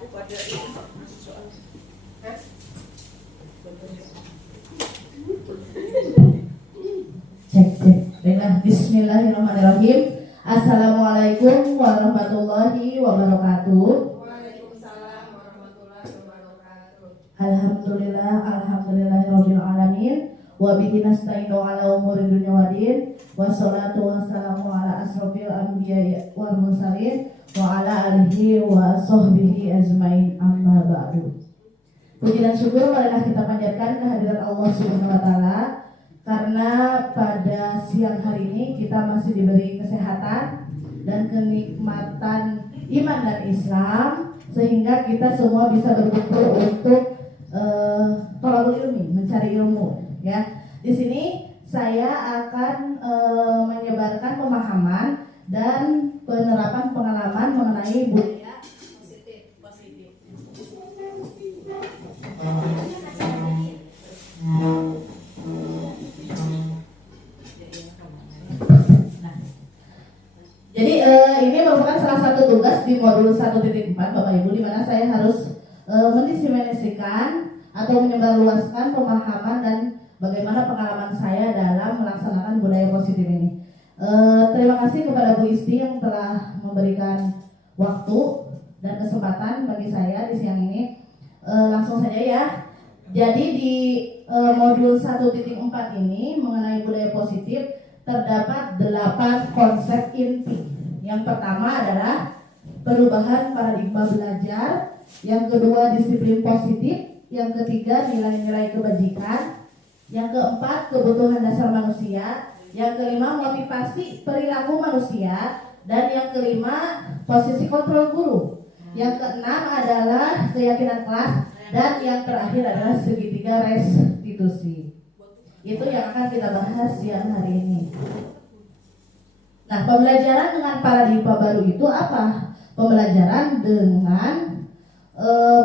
Cek. Bismillahirrahmanirrahim. Assalamualaikum warahmatullahi wabarakatuh. Waalaikumsalam warahmatullahi wabarakatuh. Alhamdulillahirabbil alamin. Wa bihi nasta'inu ala umuri dunya waddin. Wassalatu wassalamu ala asrofil anbiya'i wal mursalin wa ala alihi wa sahbihi ajmain, amma ba'du. Puji dan syukur marilah kita panjatkan kehadiran Allah Subhanahu wa taala, karena pada siang hari ini kita masih diberi kesehatan dan kenikmatan iman dan Islam, sehingga kita semua bisa berkumpul untuk thalabul ilmi, mencari ilmu. Ya, di sini saya akan menyebarkan pemahaman dan penerapan pengalaman mengenai budaya positif. Jadi ini merupakan salah satu tugas di modul 1.4 Bapak Ibu, di mana saya harus mendiseminasikan atau menyebarluaskan pemahaman dan bagaimana pengalaman saya dalam melaksanakan budaya positif ini. Terima kasih kepada Bu Isti yang telah memberikan waktu dan kesempatan bagi saya di siang ini. Langsung saja ya. Jadi di modul 1.4 ini mengenai budaya positif terdapat 8 konsep inti. Yang pertama adalah perubahan paradigma belajar, yang kedua disiplin positif, yang ketiga nilai-nilai kebajikan, yang keempat kebutuhan dasar manusia, yang kelima motivasi perilaku manusia, dan yang kelima posisi kontrol guru, yang keenam adalah keyakinan kelas, dan yang terakhir adalah segitiga restitusi. Itu yang akan kita bahas siang hari ini. Nah, pembelajaran dengan paradigma baru itu apa? Pembelajaran dengan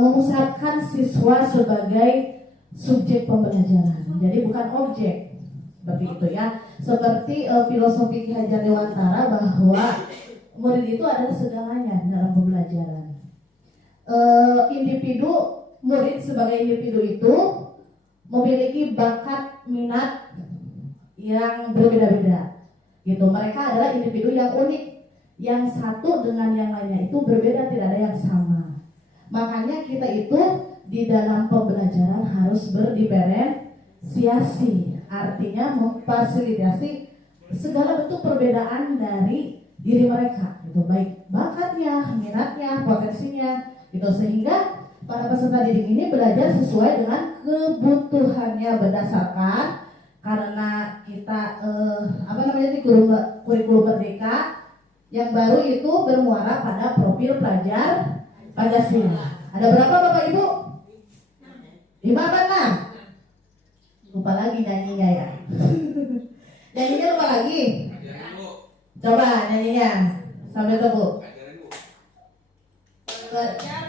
memusatkan siswa sebagai subjek pembelajaran. Jadi bukan objek. Seperti itu ya. Seperti filosofi Ki Hajar Dewantara bahwa murid itu adalah segalanya dalam pembelajaran. Murid sebagai individu itu memiliki bakat minat yang berbeda-beda. Gitu. Mereka adalah individu yang unik, yang satu dengan yang lainnya itu berbeda, tidak ada yang sama. Makanya kita itu di dalam pembelajaran harus berdiferensiasi, artinya memfasilitasi segala bentuk perbedaan dari diri mereka, gitu, baik bakatnya, minatnya, potensinya, gitu, sehingga para peserta didik ini belajar sesuai dengan kebutuhannya berdasarkan karena kita di kurikulum merdeka yang baru itu bermuara pada profil pelajar Pancasila. Ada berapa Bapak Ibu? 5 apa 6? Lupa lagi nyanyinya ya. Nyanyinya lupa lagi. Coba nyanyinya sambil tebu.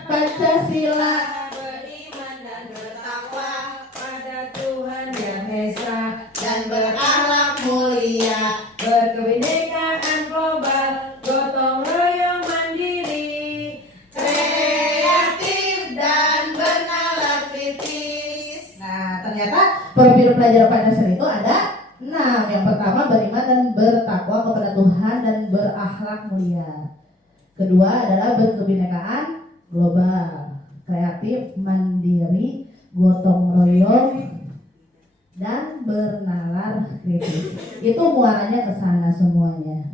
Pancasila, beriman dan bertakwa pada Tuhan Yang Esa, dan berakhlak mulia, berkebinekaan global, gotong royong mandiri, kreatif dan bernalar kritis. Nah, ternyata profil pelajar Pancasila itu ada 6. Yang pertama beriman dan bertakwa kepada Tuhan dan berakhlak mulia. Kedua adalah berkebinekaan global, kreatif, mandiri, gotong royong, dan bernalar kritis. Itu muaranya ke sana semuanya.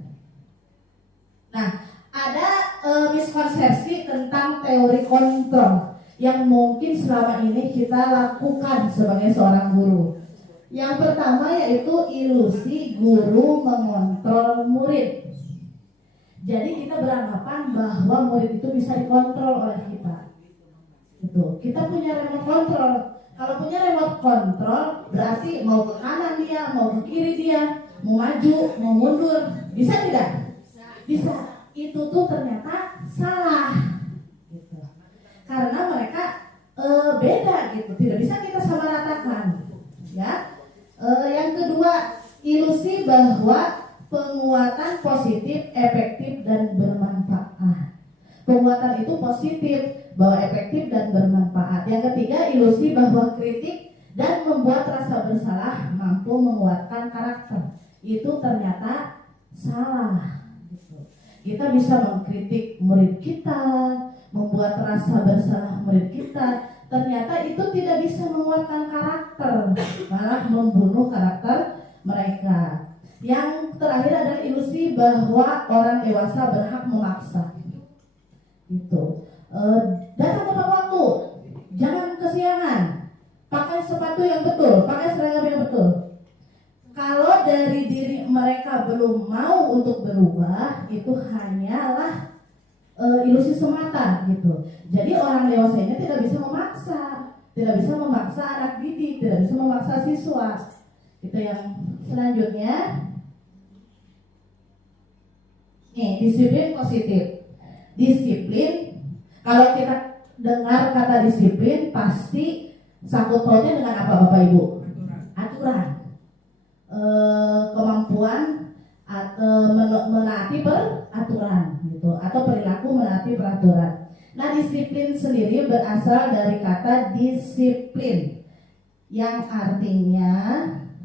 Nah, ada miskonsepsi tentang teori kontrol yang mungkin selama ini kita lakukan sebagai seorang guru. Yang pertama yaitu ilusi guru mengontrol murid. Jadi kita beranggapan bahwa murid itu bisa dikontrol oleh kita. Gitu. Kita punya remote control. Kalau punya remote control berarti mau ke kanan dia, mau ke kiri dia, mau maju, mau mundur, bisa tidak? Bisa. Itu tuh ternyata salah. Gitu. Karena mereka beda gitu, tidak bisa kita samaratakan. Ya. Yang kedua, ilusi bahwa penguatan positif, efektif, dan bermanfaat. perbuatan itu positif, bahwa efektif dan bermanfaat. Yang ketiga, ilusi bahwa kritik dan membuat rasa bersalah mampu menguatkan karakter. Itu ternyata salah. Kita bisa mengkritik murid kita, membuat rasa bersalah murid kita, ternyata itu tidak bisa menguatkan karakter, malah membunuh karakter mereka. Yang terakhir adalah ilusi bahwa orang dewasa berhak memaksa. Itu datang tepat waktu, jangan kesiangan, pakai sepatu yang betul, pakai seragam yang betul. Kalau dari diri mereka belum mau untuk berubah, itu hanyalah ilusi semata gitu. Jadi orang dewasa ini tidak bisa memaksa anak didik, tidak bisa memaksa siswa. Itu yang selanjutnya. Nih, disiplin positif. Disiplin, kalau kita dengar kata disiplin pasti sangkut pautnya dengan apa Bapak Ibu? Aturan. Kemampuan atau menaati peraturan gitu, atau perilaku menaati peraturan. Nah, disiplin sendiri berasal dari kata disiplin yang artinya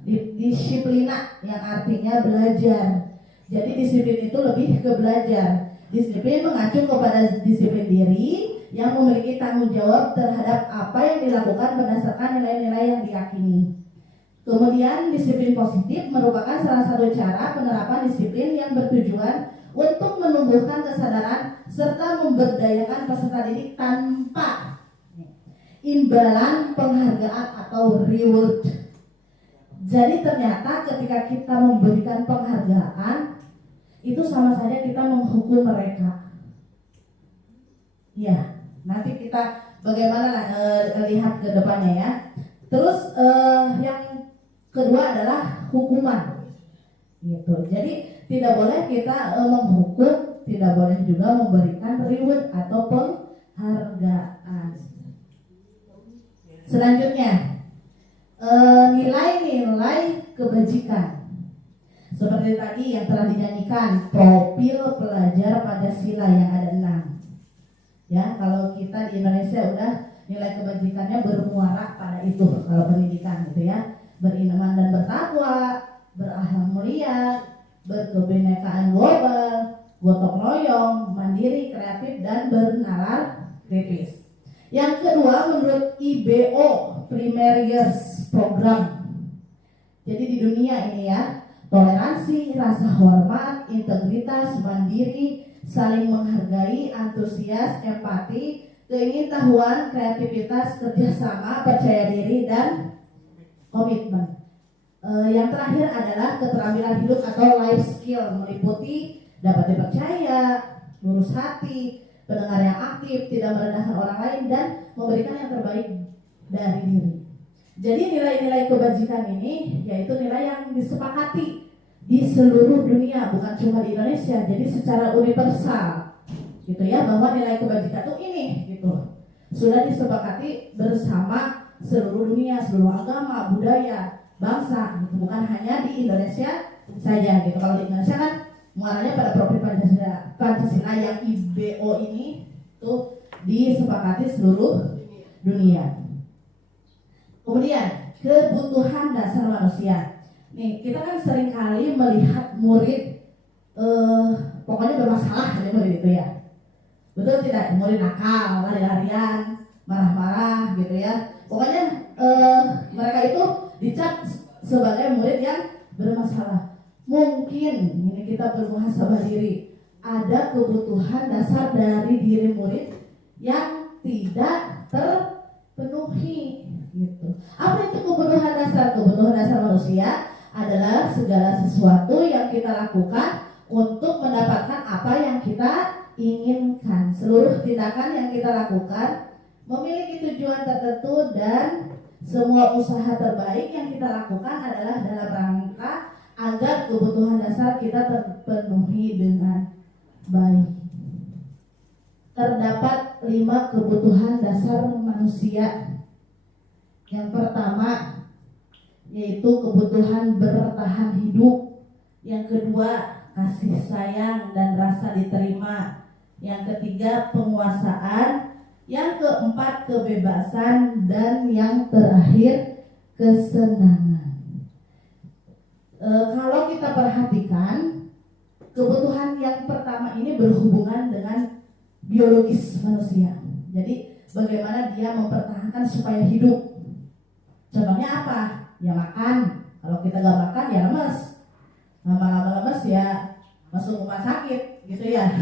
disiplina, yang artinya belajar. Jadi disiplin itu lebih ke belajar. Disiplin mengacu kepada disiplin diri yang memiliki tanggung jawab terhadap apa yang dilakukan berdasarkan nilai-nilai yang diyakini. Kemudian disiplin positif merupakan salah satu cara penerapan disiplin yang bertujuan untuk menumbuhkan kesadaran serta memberdayakan peserta didik tanpa imbalan penghargaan atau reward. Jadi ternyata ketika kita memberikan penghargaan, itu sama saja kita menghukum mereka. Ya, nanti kita bagaimana lihat ke depannya ya. Terus yang kedua adalah hukuman. Gitu. Jadi tidak boleh kita menghukum, tidak boleh juga memberikan reward atau penghargaan. Selanjutnya, nilai-nilai kebajikan. Seperti tadi yang telah dinyanyikan, profil pelajar Pancasila yang ada 6. Ya, kalau kita di Indonesia udah nilai kebajikannya bermuara pada itu kalau pendidikan gitu ya. Beriman dan bertakwa, berakhlak mulia, berkebinekaan global, gotong royong, mandiri, kreatif, dan bernalar kritis. Yang kedua, menurut IBO Primary Years Program. Jadi di dunia ini ya, toleransi, rasa hormat, integritas, mandiri, saling menghargai, antusias, empati, keingintahuan, kreativitas, kerjasama, percaya diri, dan komitmen. Yang terakhir adalah keterampilan hidup atau life skill, meliputi dapat dipercaya, lurus hati, pendengar yang aktif, tidak merendahkan orang lain, dan memberikan yang terbaik dari diri. Jadi nilai-nilai kebajikan ini yaitu nilai yang disepakati di seluruh dunia, bukan cuma di Indonesia. Jadi secara universal gitu ya, bahwa nilai kebajikan itu ini gitu. Sudah disepakati bersama seluruh dunia, seluruh agama, budaya, bangsa gitu. Bukan hanya di Indonesia saja gitu. Kalau di Indonesia kan muaranya pada profil Pancasila yang IBO ini tuh disepakati seluruh dunia. Kemudian kebutuhan dasar manusia. Nih, kita kan seringkali melihat murid pokoknya bermasalah ya murid itu ya. Betul tidak? Murid nakal, lari-larian, marah-marah gitu ya. Pokoknya mereka itu dicap sebagai murid yang bermasalah. Mungkin ini kita bermuhasabah diri, ada kebutuhan dasar dari diri murid yang tidak terpenuhi gitu. Apa itu kebutuhan dasar? Kebutuhan dasar manusia adalah segala sesuatu yang kita lakukan untuk mendapatkan apa yang kita inginkan. Seluruh tindakan yang kita lakukan memiliki tujuan tertentu, dan semua usaha terbaik yang kita lakukan adalah dalam rangka agar kebutuhan dasar kita terpenuhi dengan baik. Terdapat 5 kebutuhan dasar manusia. Yang pertama yaitu kebutuhan bertahan hidup. Yang kedua, kasih sayang dan rasa diterima. yang ketiga penguasaan, yang keempat kebebasan, dan yang terakhir kesenangan. Kalau kita perhatikan, kebutuhan yang pertama ini berhubungan dengan biologis manusia. Jadi bagaimana dia mempertahankan supaya hidup. Contohnya apa? Ya makan. Kalau kita gak makan ya lemes. Lama-lama lemes ya masuk rumah sakit gitu ya.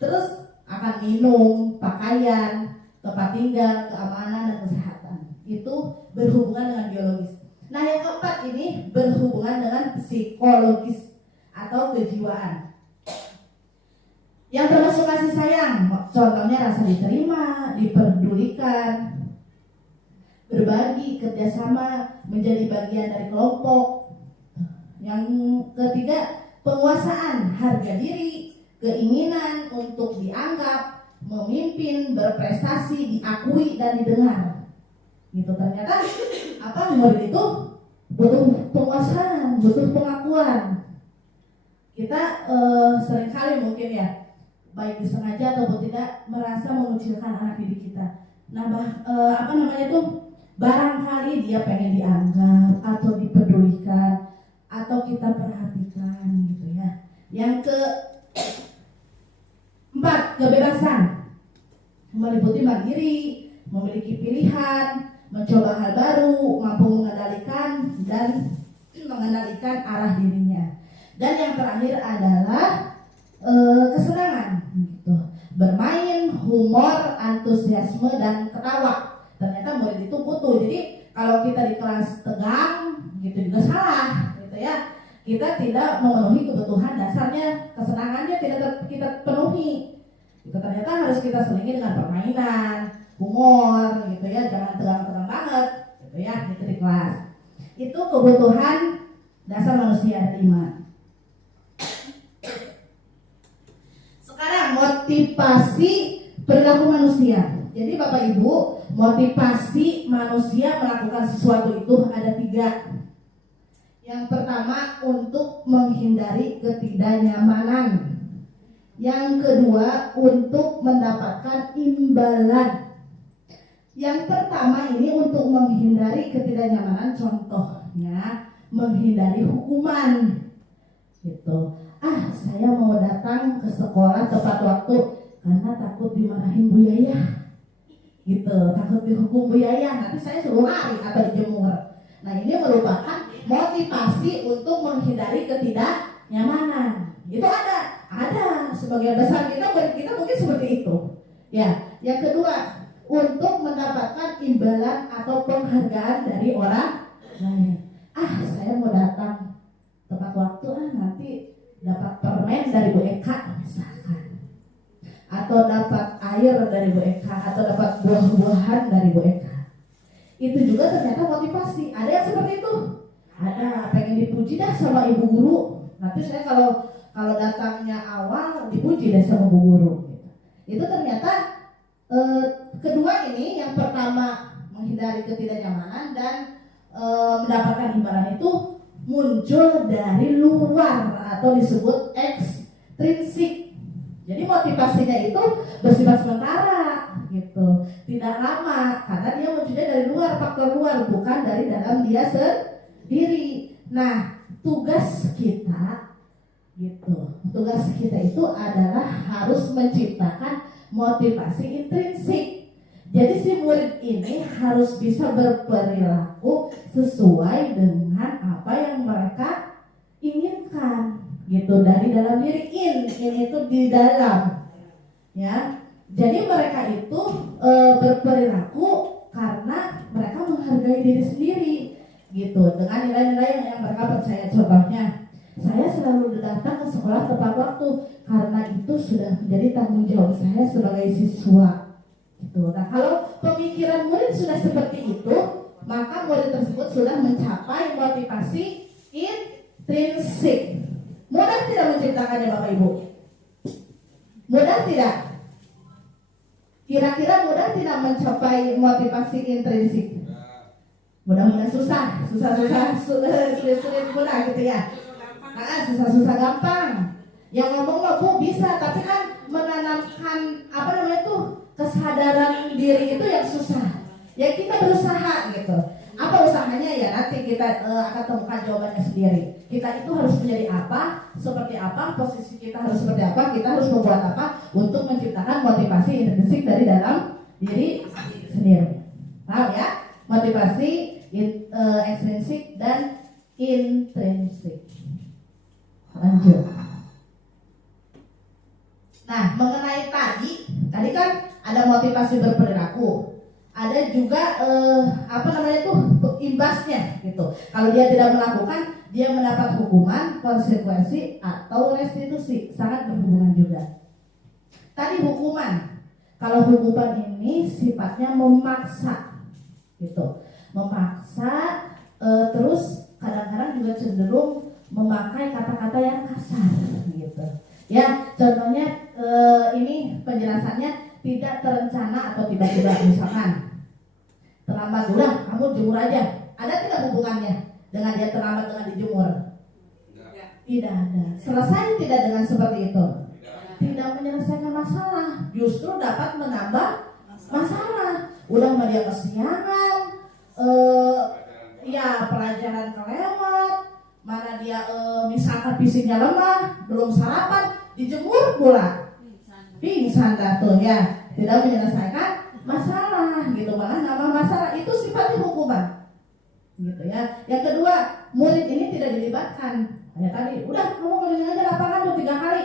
Terus akan minum, pakaian, tempat tinggal, keamanan dan kesehatan. Itu berhubungan dengan biologis. Nah yang keempat ini berhubungan dengan psikologis atau kejiwaan. Yang termasuk kasih sayang, contohnya rasa diterima, diperdulikan, berbagi, kerjasama, menjadi bagian dari kelompok. Yang ketiga, penguasaan, harga diri, keinginan untuk dianggap, memimpin, berprestasi, diakui dan didengar. Gitu ternyata murid itu butuh penguasaan, butuh pengakuan. Kita seringkali mungkin ya, baik disengaja ataupun tidak, merasa mengucilkan anak didik kita. Nah, barangkali dia pengen dianggap atau dipedulikan atau kita perhatikan gitu ya. Yang keempat, kebebasan, meliputi mandiri, memiliki pilihan, mencoba hal baru, mampu mengendalikan dan mengendalikan arah dirinya. Dan yang terakhir adalah kesenangan gitu. Bermain, humor, antusiasme dan ketawa. Ternyata murid itu butuh. Jadi kalau kita di kelas tegang gitu juga salah gitu ya. Kita tidak memenuhi kebutuhan dasarnya, kesenangannya tidak kita penuhi. Itu ternyata harus kita selingi dengan permainan, humor gitu ya, jangan tegang-tegang banget gitu ya, gitu di kelas. Itu kebutuhan dasar manusia lima. Sekarang motivasi perilaku manusia. Jadi Bapak Ibu, motivasi manusia melakukan sesuatu itu ada 3. Yang pertama untuk menghindari ketidaknyamanan. Yang kedua untuk mendapatkan imbalan. Yang pertama ini untuk menghindari ketidaknyamanan, contohnya menghindari hukuman. Gitu. Saya mau datang ke sekolah tepat waktu karena takut dimarahin Bu Yaya. Gitu, takut dihukum Bu Yaya, nanti saya suruh lari atau dijemur. Nah, ini merupakan motivasi untuk menghindari ketidaknyamanan. Itu ada sebagian besar kita mungkin seperti itu. Ya, yang kedua untuk mendapatkan imbalan atau penghargaan dari orang lain. Saya mau datang tepat waktu, nanti dapat permen dari Bu Eka misalkan, atau dapat air dari Bu Eka, atau dapat buah-buahan dari Bu Eka. Itu juga ternyata motivasi. Ada yang seperti itu. Ada, pengen dipuji dah sama ibu guru. Nanti saya kalau datangnya awal dipuji dah sama bu guru. Itu ternyata kedua ini, yang pertama menghindari ketidaknyamanan dan mendapatkan imbalan itu muncul dari luar atau disebut ekstrinsik. Jadi motivasinya itu bersifat sementara gitu, tidak lama, karena dia munculnya dari luar, faktor luar, bukan dari dalam dia sendiri. Nah, tugas kita itu adalah harus menciptakan motivasi intrinsik. Jadi si murid ini harus bisa berperilaku sesuai dengan apa yang mereka inginkan gitu, dari dalam diri. In itu di dalam ya. Jadi mereka itu berperilaku karena mereka menghargai diri sendiri gitu, dengan nilai-nilai yang mereka percaya. Contohnya, saya selalu datang ke sekolah tepat waktu karena itu sudah menjadi tanggung jawab saya sebagai siswa gitu. Nah, kalau pemikiran murid sudah seperti itu, maka murid tersebut sudah mencapai motivasi intrinsik. Mudah tidak menciptakannya Bapak Ibu? Mudah tidak? Kira-kira mudah tidak mencapai motivasi intrinsik? Mudah-mudahan susah mudah gitu ya. Susah gampang. Yang ngomong mah Bu bisa, tapi kan menanamkan kesadaran diri itu yang susah. Ya kita berusaha gitu. Apa usahanya ya nanti kita akan temukan jawabannya sendiri. Kita itu harus menjadi apa, seperti apa, posisi kita harus seperti apa, kita harus membuat apa untuk menciptakan motivasi intrinsik dari dalam diri sendiri. Paham ya? Motivasi ekstrinsik dan intrinsik. Lanjut. Nah, mengenai tadi kan ada motivasi berperilaku. Ada juga imbasnya gitu. Kalau dia tidak melakukan, dia mendapat hukuman, konsekuensi atau restitusi. Sangat berhubungan juga. Tadi hukuman. Kalau hukuman ini sifatnya memaksa gitu. Memaksa terus kadang-kadang juga cenderung memakai kata-kata yang kasar gitu. Ya, contohnya ini penjelasannya tidak terencana atau tiba-tiba, misalkan terlambat, udah kamu jemur aja. Ada tidak hubungannya dengan dia terlambat dengan dijemur? Tidak ada. Selesai tidak dengan seperti itu? Tidak menyelesaikan masalah, justru dapat menambah masalah. Udah sama dia kesiangan, pelajaran kelewat, mana dia misalkan fisiknya lemah, belum sarapan, dijemur pula, pingsan tuh ya, tidak menyelesaikan masalah gitu, malah nama masalah itu sifatnya hukuman gitu ya. Yang kedua, murid ini tidak dilibatkan. Kayak tadi, udah kamu keliling aja lapangan tuh 3 kali,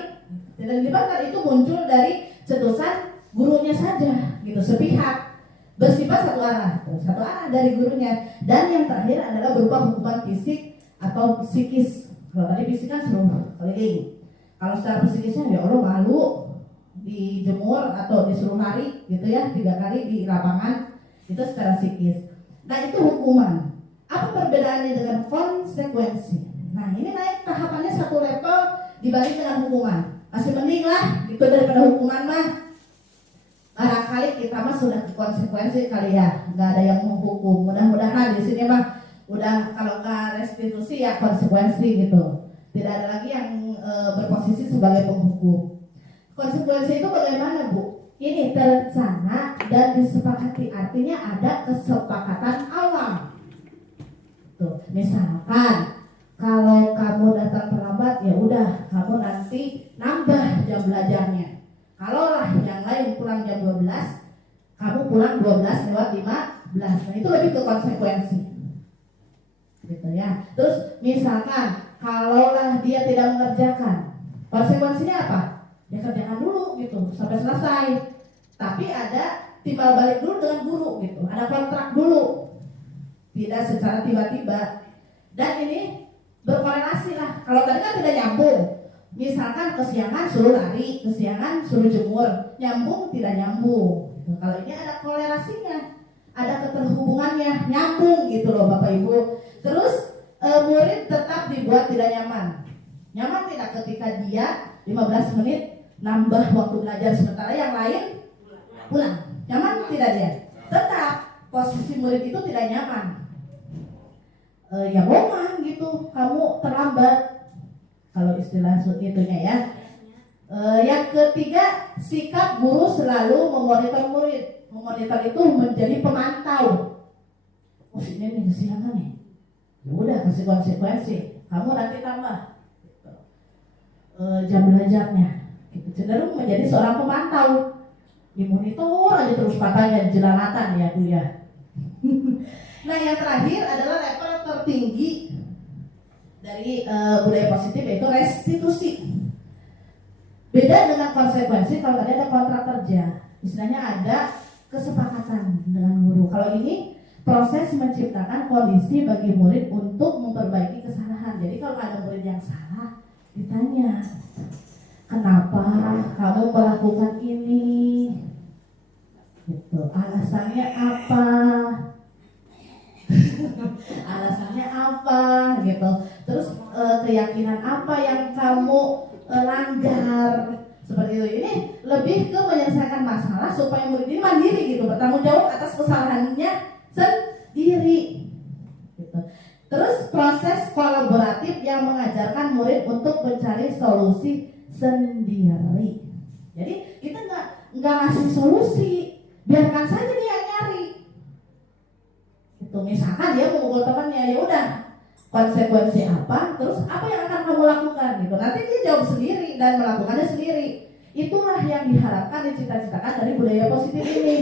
tidak dilibatkan. Itu muncul dari cetusan gurunya saja gitu, sepihak, bersifat satu arah dari gurunya. Dan yang terakhir adalah berupa hukuman fisik atau psikis. Kalau tadi fisik kan suruh keliling, kalau secara psikisnya ya Allah malu dijemur atau disuruh lari gitu ya 3 kali di lapangan, itu secara psikis. Nah itu hukuman. Apa perbedaannya dengan konsekuensi? Nah ini naik tahapannya satu level dibanding dengan hukuman. Masih mending lah gitu daripada hukuman mah. Barangkali kita mah sudah ke konsekuensi kali ya, nggak ada yang menghukum. Mudah-mudahan di sini mah udah kalau nggak restitusi ya konsekuensi gitu. Tidak ada lagi yang berposisi sebagai penghukum. Konsekuensi itu bagaimana Bu? Ini terencana dan disepakati, artinya ada kesepakatan awal. Tuh, misalkan kalau kamu datang terlambat ya udah kamu nanti nambah jam belajarnya. Kalau lah yang lain pulang jam 12, kamu pulang 12:15. Nah itu lebih ke konsekuensi gitu ya. Terus misalkan kalaulah dia tidak mengerjakan, konsekuensinya apa? Ya kerjakan dulu gitu sampai selesai. Tapi ada timbal balik dulu dengan guru gitu, ada kontrak dulu, tidak secara tiba-tiba. Dan ini berkorelasi lah. Kalau tadi kan tidak nyambung, misalkan kesiangan suruh lari, kesiangan suruh jemur, nyambung tidak nyambung gitu. Kalau ini ada korelasinya, ada keterhubungannya, nyambung gitu loh Bapak Ibu. Terus murid tetap dibuat tidak nyaman. Nyaman tidak ketika dia 15 menit nambah waktu belajar sementara yang lain pulang? Nyaman tidak dia? Tetap posisi murid itu tidak nyaman. Ya bohong gitu, kamu terlambat. Kalau istilah itunya ya. Yang ketiga, sikap guru selalu memonitor murid. Memonitor itu menjadi pemantau. Oh ini nih kesiangan nih. Ya udah kasih konsekuensi. Kamu nanti tambah jam belajarnya. Itu cenderung menjadi seorang pemantau. Dimonitor aja terus matanya jelalatan ya Bu ya. Nah yang terakhir adalah level tertinggi dari budaya positif, yaitu restitusi. Beda dengan konsekuensi. Kalau tadi ada kontrak kerja, istilahnya ada kesepakatan dengan guru. Kalau ini proses menciptakan kondisi bagi murid untuk memperbaiki kesalahan. Jadi kalau ada murid yang salah, ditanya, kenapa kamu melakukan ini? Gitu. Alasannya apa? Alasannya apa? Gitu. Terus keyakinan apa yang kamu langgar? Seperti itu. Ini lebih ke menyelesaikan masalah supaya murid ini mandiri gitu, bertanggung jawab atas kesalahannya sendiri. Gitu. Terus proses kolaboratif yang mengajarkan murid untuk mencari solusi sendiri. Jadi kita nggak ngasih solusi, biarkan saja dia yang nyari. Itu misalkan dia memukul temannya, ya udah konsekuensi apa, terus apa yang akan kamu lakukan gitu. Nanti dia jawab sendiri dan melakukannya sendiri. Itulah yang diharapkan, dicita-citakan dari budaya positif ini.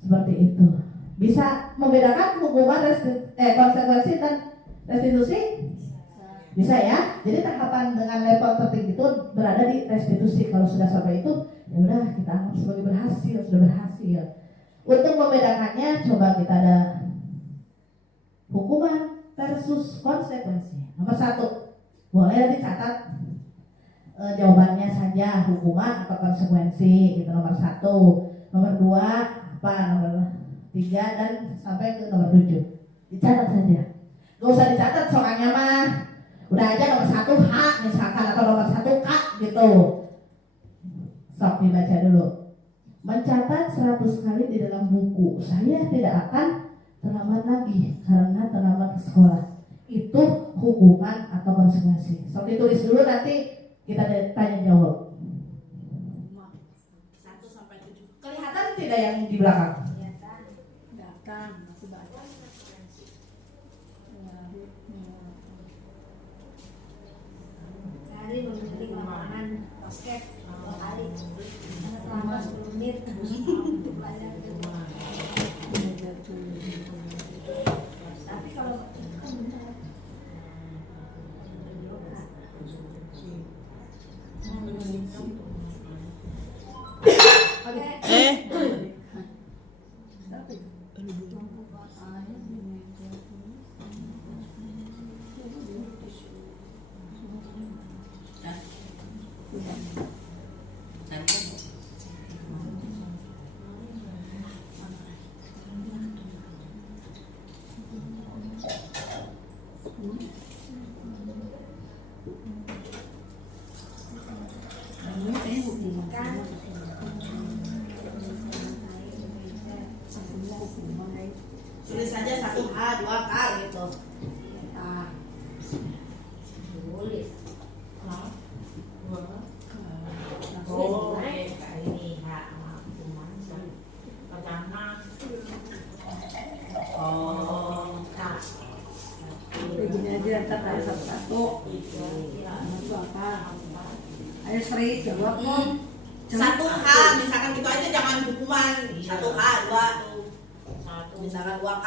Seperti itu. Bisa membedakan hukuman konsekuensi dan restitusi? Bisa ya. Jadi tahapan dengan level tertinggi itu berada di restitusi. Kalau sudah sampai itu, ya udah kita anggap sebagai berhasil, sudah berhasil. Untuk membedakannya, coba kita ada hukuman versus konsekuensi. Nomor 1, boleh dicatat jawabannya saja, hukuman atau konsekuensi. Itu nomor 1. Nomor 2 apa? Nomor 3 dan sampai ke nomor 7. Dicatat saja. Gak usah dicatat soalnya mah. Udah aja nomor 1 H misalkan atau nomor 1 K gitu. Sok dibaca dulu. Mencatat 100 kali di dalam buku. Saya tidak akan terlambat lagi karena terlambat ke sekolah. Itu hukuman atau konsekuensi. Sok ditulis dulu, nanti kita tanya jawab. 1 sampai 7. Kelihatan tidak yang di belakang? Kelihatan, masih banyak. Hari memiliki lapangan basket 2 kali selama 10 menit untuk belajar di rumah. Tapi kalau kan benar. Tulis saja 1 H, 2 K gitu. Tulis. Oh, kayak ini hak hukuman pertama. Oh, kak. Begini aja, ntar ada satu-satu. Itu apa? Ayo Sri, jawab kok. 1 H, misalkan gitu aja, jangan hukuman. 1 H, 2 misalkan 2 K.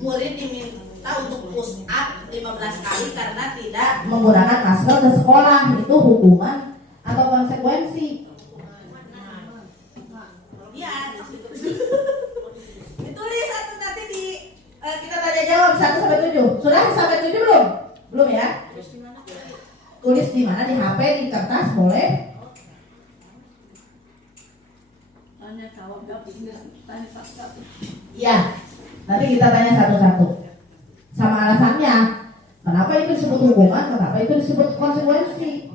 Murid diminta untuk push up 15 kali karena tidak menggunakan masker ke sekolah. Itu hukuman atau konsekuensi? Iya, ditulis satu nanti di kita tanya jawab 1 sampai 7. Sudah sampai 7 belum? Belum ya? Tulis di mana? Di HP, di kertas boleh? Tanya jawab, tanya satu-satu. Iya. Nanti kita tanya satu-satu. Sama alasannya. Kenapa itu disebut hukuman? Kenapa itu disebut konsekuensi?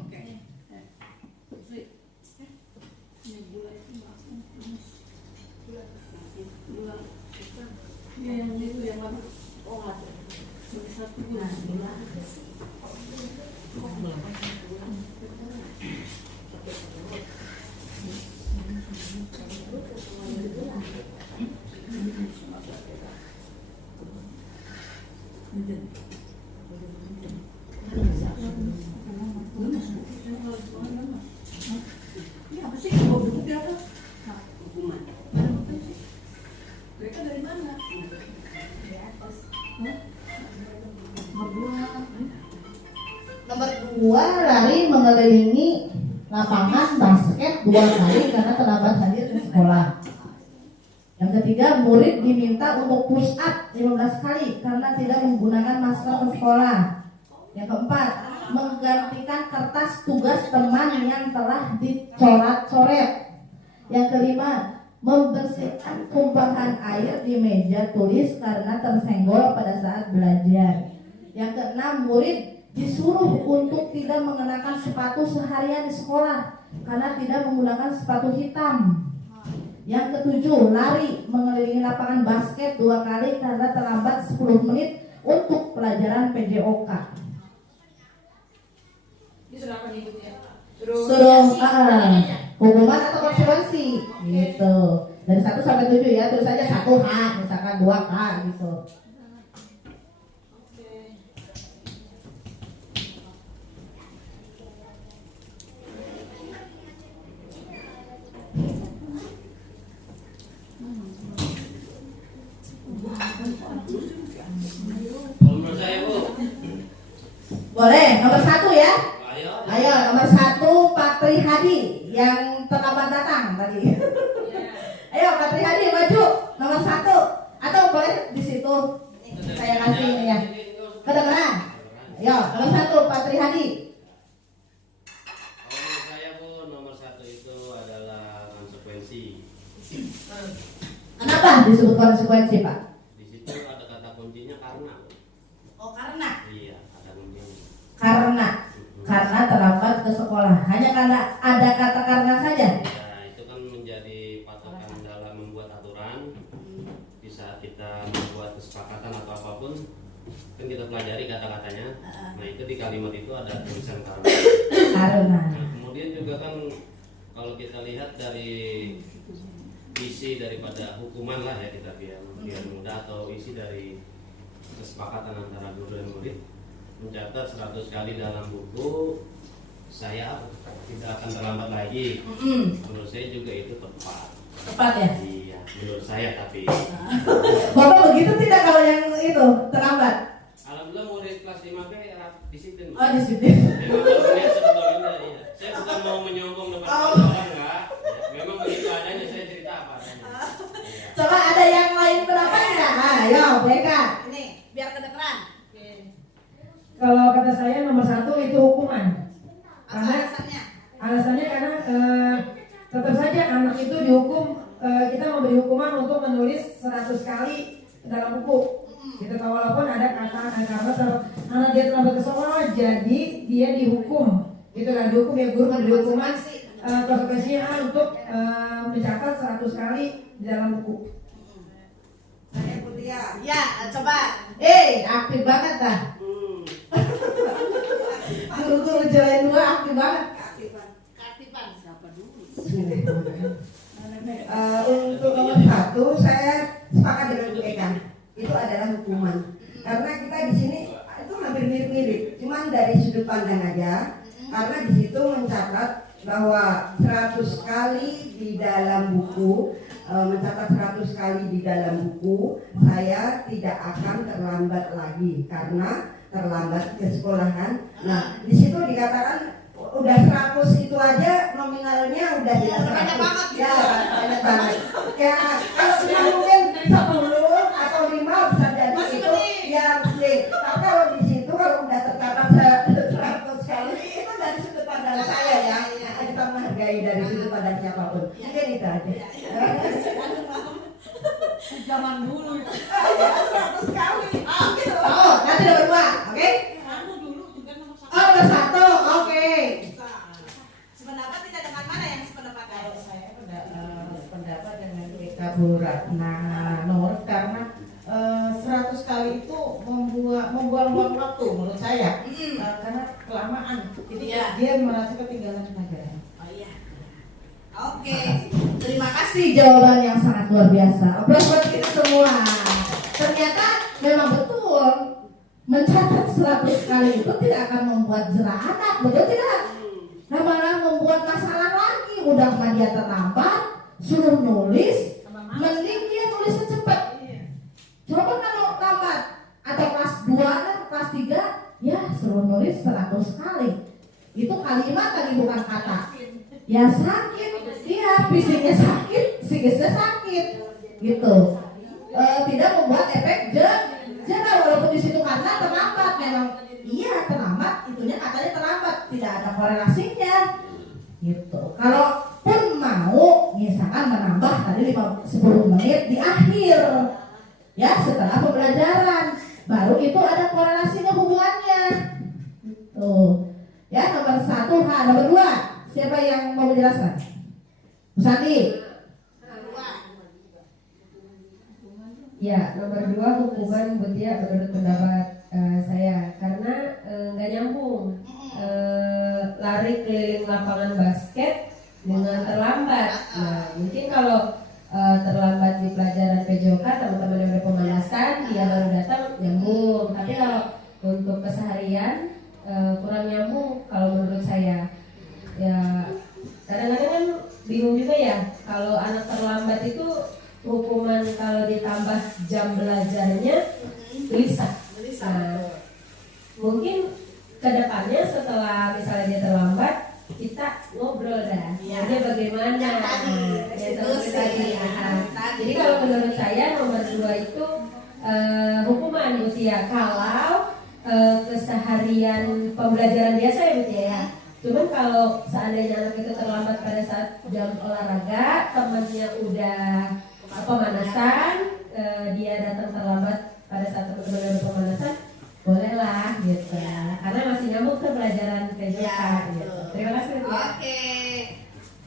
Yang itu yang mana? Oh, satu. Ini apa sih? Buku apa? Hukuman. Mereka dari mana? Dari atas. Nomor 2, lari mengelilingi lapangan basket 2 kali karena terlambat hadir ke sekolah. Yang ketiga, murid diminta untuk push up 15 kali karena tidak menggunakan masker ke sekolah. Yang keempat, menggantikan kertas tugas teman yang telah dicoret-coret. Yang kelima, membersihkan tumpahan air di meja tulis karena tersenggol pada saat belajar. Yang keenam, murid disuruh untuk tidak mengenakan sepatu seharian di sekolah karena tidak menggunakan sepatu hitam. Yang ketujuh, lari mengelilingi lapangan basket 2 kali karena terlambat 10 menit untuk pelajaran PJOK. Disuruh apa nih ya? Suruh hukuman atau konsekuensi gitu. Dari 1 sampai 7 ya, terus aja 1H, misalkan 2K gitu. Nomor saya Bu. Boleh, nomor 1 ya. Ayo. Ayo, nomor 1 Patri Hadi yang terlambat datang tadi. Ayo Patri Hadi maju nomor 1 atau boleh di situ saya kasih ya. Kedengeran? Ayo, nomor 1 Patri Hadi. Kalau saya Bu, nomor 1 itu adalah konsekuensi. Kenapa disebut konsekuensi, Pak? Di situ ada kata kuncinya karena. Oh, karena. Iya, ada kuncinya. Karena terlambat ke sekolah. Hanya karena ada kata karena saja. Ya, itu kan menjadi patokan dalam membuat aturan. Di saat kita membuat kesepakatan atau apapun, kan kita pelajari kata-katanya. Nah, itu di kalimat itu ada tulisan karena. Karena. Nah, kemudian juga kan kalau kita lihat dari isi daripada hukuman lah ya, kita biar mudah, atau isi dari kesepakatan antara guru dan murid mencatat 100 kali dalam buku, saya tidak akan terlambat lagi. Menurut saya juga itu tepat. Tepat ya? Iya, menurut saya. Tapi Bapak begitu tidak kalau yang itu terlambat? alhamdulillah murid kelas 5 disiplin. Oh, disiplin. Memang kalau lihat sebelumnya, iya. Saya bukan mau menyombong depan orang, enggak. Ya, memang begitu adanya, saya cerita apa adanya. Iya. Coba ada yang lain pendapat enggak? Ayo, mereka. Ini biar kedengeran. Kalau kata saya nomor 1 itu hukuman. Apa Karena alasannya? alasannya karena tetap saja anak itu dihukum, kita memberi hukuman untuk menulis 100 kali dalam buku. Gitu, walaupun ada kata karena dia terlambat ke sekolah, jadi dia dihukum. Gitu kan, dihukum ya, guru memberi hukuman konsekuensinya untuk mencatat 100 kali di dalam buku. Saya Putria. Ya, coba. Aktif banget dah. Guru-guru jalan 2 aktif banget. Keaktifan. Siapa dulu? Untuk nomor 1 saya sepakat dengan Bu Eka, itu adalah hukuman. Karena kita di sini itu hampir mirip-mirip, cuman dari sudut pandang aja. Karena di situ mencatat bahwa 100 kali di dalam buku, mencatat 100 kali di dalam buku, saya tidak akan terlambat lagi karena terlambat ke sekolahan. Nah, di situ dikatakan udah 100 itu aja nominalnya udah jelas 100. Banyak banget gitu. Ya, banyak banget. Ya, kalau cuma mungkin 10 atau 5 bisa jadi Masih itu mending. ya mending. Tapi kalau di situ kalau udah tercatat 100 kali itu dari sudut pandang saya ya. Kita menghargai dari sudut pandang siapapun. Mungkin itu aja. Zaman dulu. 100 kali. Gitu. Oh, nanti nomor 2, oke? Kamu dulu juga nomor 1. Oh, nomor 1, oke. Sependapat tidak dengan mana yang sependapat? Kalau saya sependapat dengan Eka Bu Ratna Nur, karena 100 kali itu membuang-buang waktu menurut saya. Karena kelamaan, jadi dia merasa ketinggalan negara. Oh iya. Oke. Terima kasih jawaban yang sangat luar biasa. Aplaus buat kita semua. Ternyata memang betul, mencatat 100 kali itu tidak akan membuat jerah anak, betul tidak? Nah, malah membuat masalah lagi. Udah mah dia terlambat, suruh nulis, mending dia nulisnya cepat. Coba kalau lambat atau kelas 2 dan kelas 3, ya suruh nulis 100 kali. Itu kalimat tadi bukan kata. Ya sakit, iya fisiknya sakit, psikisnya sakit, gitu. Tidak membuat efek jerah walaupun di situ karena terlambat memang. Iya terlambat, itunya katanya terlambat, tidak ada korelasinya, gitu. Kalaupun mau, misalkan menambah tadi 10 menit di akhir, ya setelah pembelajaran, baru itu ada korelasinya hubungannya, gitu. Ya nomor 1, nomor 2, siapa yang mau menjelaskan? Bu Santi. Ya, nomor 2 hukuman Butia menurut pendapat saya karena nggak nyambung. Lari keliling lapangan basket dengan terlambat. Nah, mungkin kalau terlambat di pelajaran PJOK, teman-teman yang udah pemanasan, dia baru datang nyambung. Tapi kalau untuk keseharian kurang nyambung kalau menurut saya. Ya, kadang-kadang kan bingung juga ya kalau anak terlambat itu hukuman kalau ditambah jam belajarnya gelisah. Nah, mungkin kedepannya setelah misalnya dia terlambat kita ngobrol dah, dia bagaimana? Tadi. Jadi kalau menurut saya nomor 2 itu hukuman Butia kalau keseharian pembelajaran biasa ya Butia ya. Cuman kalau seandainya anak itu terlambat pada saat jam olahraga, temannya udah pemanasan, dia datang terlambat pada saat teman-teman udah pemanasan, bolehlah gitu. Karena masih nyambung ke pelajaran PJK gitu. Terima kasih ya. Oke.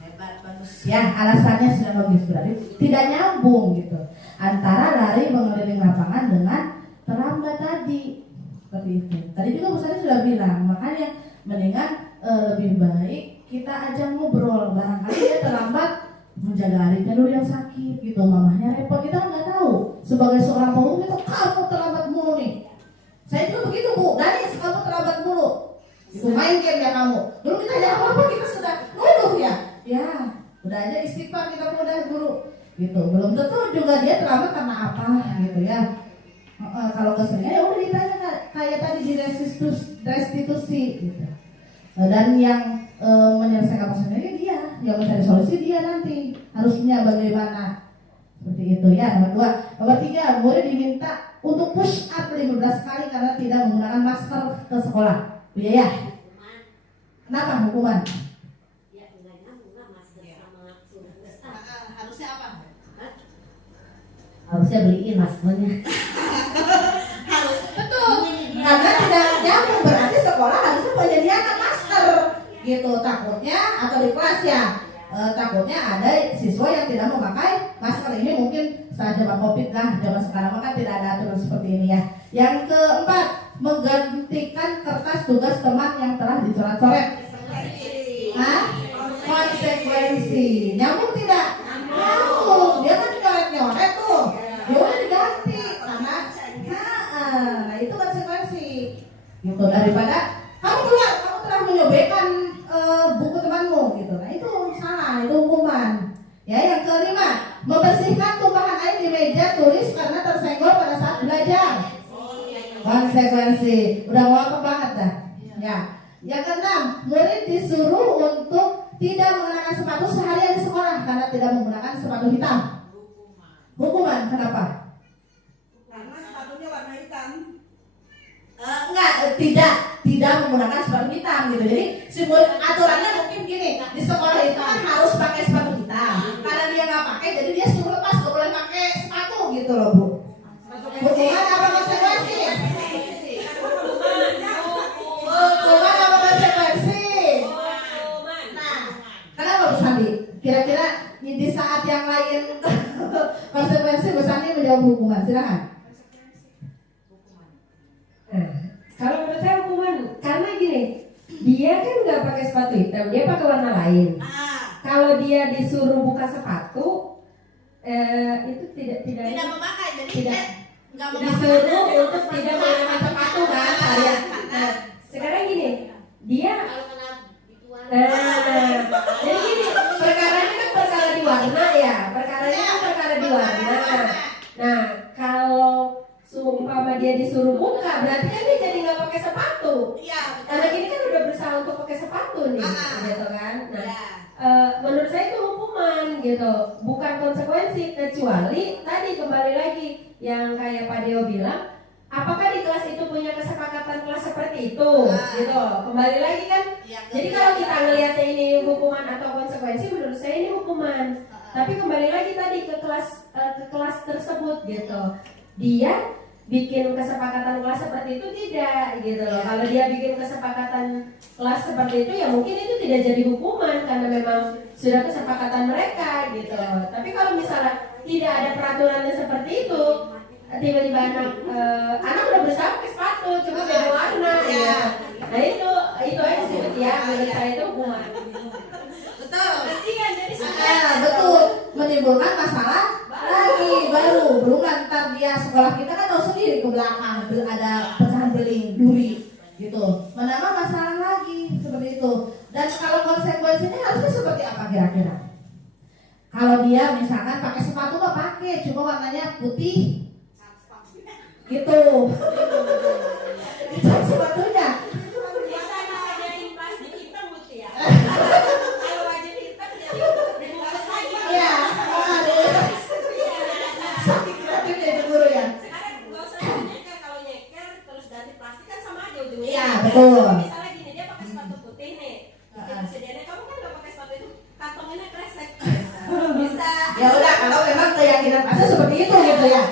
Hebat, bagus. Ya, alasannya sudah bagus, berarti tidak nyambung gitu antara lari mengelilingi lapangan dengan terlambat tadi. Seperti itu. Tadi juga Bu Sari sudah bilang, makanya mendingan lebih baik kita ajak ngobrol, barangkali dia terlambat menjaga adiknya dulu yang sakit gitu, mamahnya repot, kita nggak tahu. Sebagai seorang pemulung itu kamu terlambat mulu nih. Saya juga begitu Bu, Danis kamu terlambat mulu. Itu main game ya kamu. Dulu kita ada apa kita sudah nuduh ya. Ya, udah aja istighfar kita udah dulu. Gitu, belum tentu juga dia terlambat karena apa gitu ya. Kalau keseringan ya udah ditanya kayak tadi di restitusi gitu. Dan yang menyelesaikan masalahnya dia, yang mencari solusi dia nanti harusnya bagaimana seperti itu ya. Nomor 2, nomor 3, murid diminta untuk push up 15 kali karena tidak menggunakan masker ke sekolah. Ya. Kenapa hukuman? Ya, enggak nyambung masker sama suruh Harusnya apa? Harusnya beliin maskernya. Harus betul. Karena tidak nyambung berarti sekolah harusnya menyediakan masker gitu, takutnya atau di kelas ya takutnya ada siswa yang tidak memakai masker. Ini mungkin saat zaman Covid lah, zaman sekarang kan tidak ada aturan seperti ini ya. Yang keempat, menggantikan kertas tugas teman yang telah dicoret-coret. Konsekuensi nyambung tidak? Nyambung. Dia kan nyoret tuh, dia udah diganti karena nah itu konsekuensi gitu, daripada kamu keluar, kamu telah menyobekkan buku temanmu gitu. Nah itu salah, itu hukuman ya. Yang kelima, membersihkan tumpahan air di meja tulis karena tersenggol pada saat belajar. Konsekuensi udah ngomong banget dah ya. Yang keenam, murid disuruh untuk tidak mengenakan sepatu seharian di sekolah karena tidak menggunakan sepatu hitam. Hukuman, kenapa? Karena sepatunya warna hitam. Tidak menggunakan sepatu hitam gitu. Jadi aturannya mungkin gini, di sekolah itu kan harus pakai sepatu hitam. Karena dia nggak pakai, jadi dia suruh lepas, nggak boleh pakai sepatu gitu loh Bu. Hukuman apa konsekuensi? Hukuman apa konsekuensi? Nah, kenapa Bu Sandi? Kira-kira di saat yang lain konsekuensi Bu Sandi menjawab hukuman, silakan. Nah, kalau menurut saya hukuman karena gini, dia kan nggak pakai sepatu hitam, dia pakai warna lain. Kalau dia disuruh buka sepatu, itu tidak memakai, jadi tidak nggak disuruh untuk tidak menggunakan sepatu kan saya. Nah, sekarang gini, dia jadi gini, perkaranya kan perkara di warna ya, perkaranya kan perkara di warna. Nah, kalau seumpama dia disuruh buka, berarti kan dia jadi nggak pakai sepatu. Karena gini kan udah berusaha untuk pakai sepatu nih, gitu kan. Nah, menurut saya itu hukuman gitu, bukan konsekuensi, kecuali tadi kembali lagi yang kayak Pak Deo bilang, apakah di kelas itu punya kesepakatan kelas seperti itu, gitu. Kembali lagi kan, jadi kalau kita ngelihatnya ini hukuman atau konsekuensi, menurut saya ini hukuman. Tapi kembali lagi tadi ke kelas tersebut gitu. Dia bikin kesepakatan kelas seperti itu tidak gitu loh. Kalau dia bikin kesepakatan kelas seperti itu ya mungkin itu tidak jadi hukuman karena memang sudah kesepakatan mereka gitu loh. Tapi kalau misalnya tidak ada peraturannya seperti itu, tiba-tiba anak udah berusaha pakai sepatu cuma beda warna ya. Nah itu aja sih ya, menurut saya itu hukuman. Betul. Kasihan jadi Betul, menimbulkan masalah lagi baru. Belum ntar dia sekolah kita kan tahu sendiri ke belakang ada pecahan beling, duri gitu, menambah masalah lagi seperti itu. Dan kalau konsekuensinya harusnya seperti apa kira-kira? Kalau dia misalkan pakai sepatu mah pakai, cuma warnanya putih gitu. Dicat sepatunya. bisa disediain plastik hitam putih ya. Kalau wajah hitam jadi bagus lagi. Iya, sakit kreatifnya itu guru ya. Sekarang nggak usah nyeker, kalau nyeker terus ganti plastik kan sama aja ujungnya. Iya, betul. Misalnya gini, dia pakai sepatu putih nih. Kita sediain, kamu kan nggak pakai sepatu itu, kantongnya kresek. Bisa. Ya udah, kalau memang keyakinan pasar seperti itu gitu ya.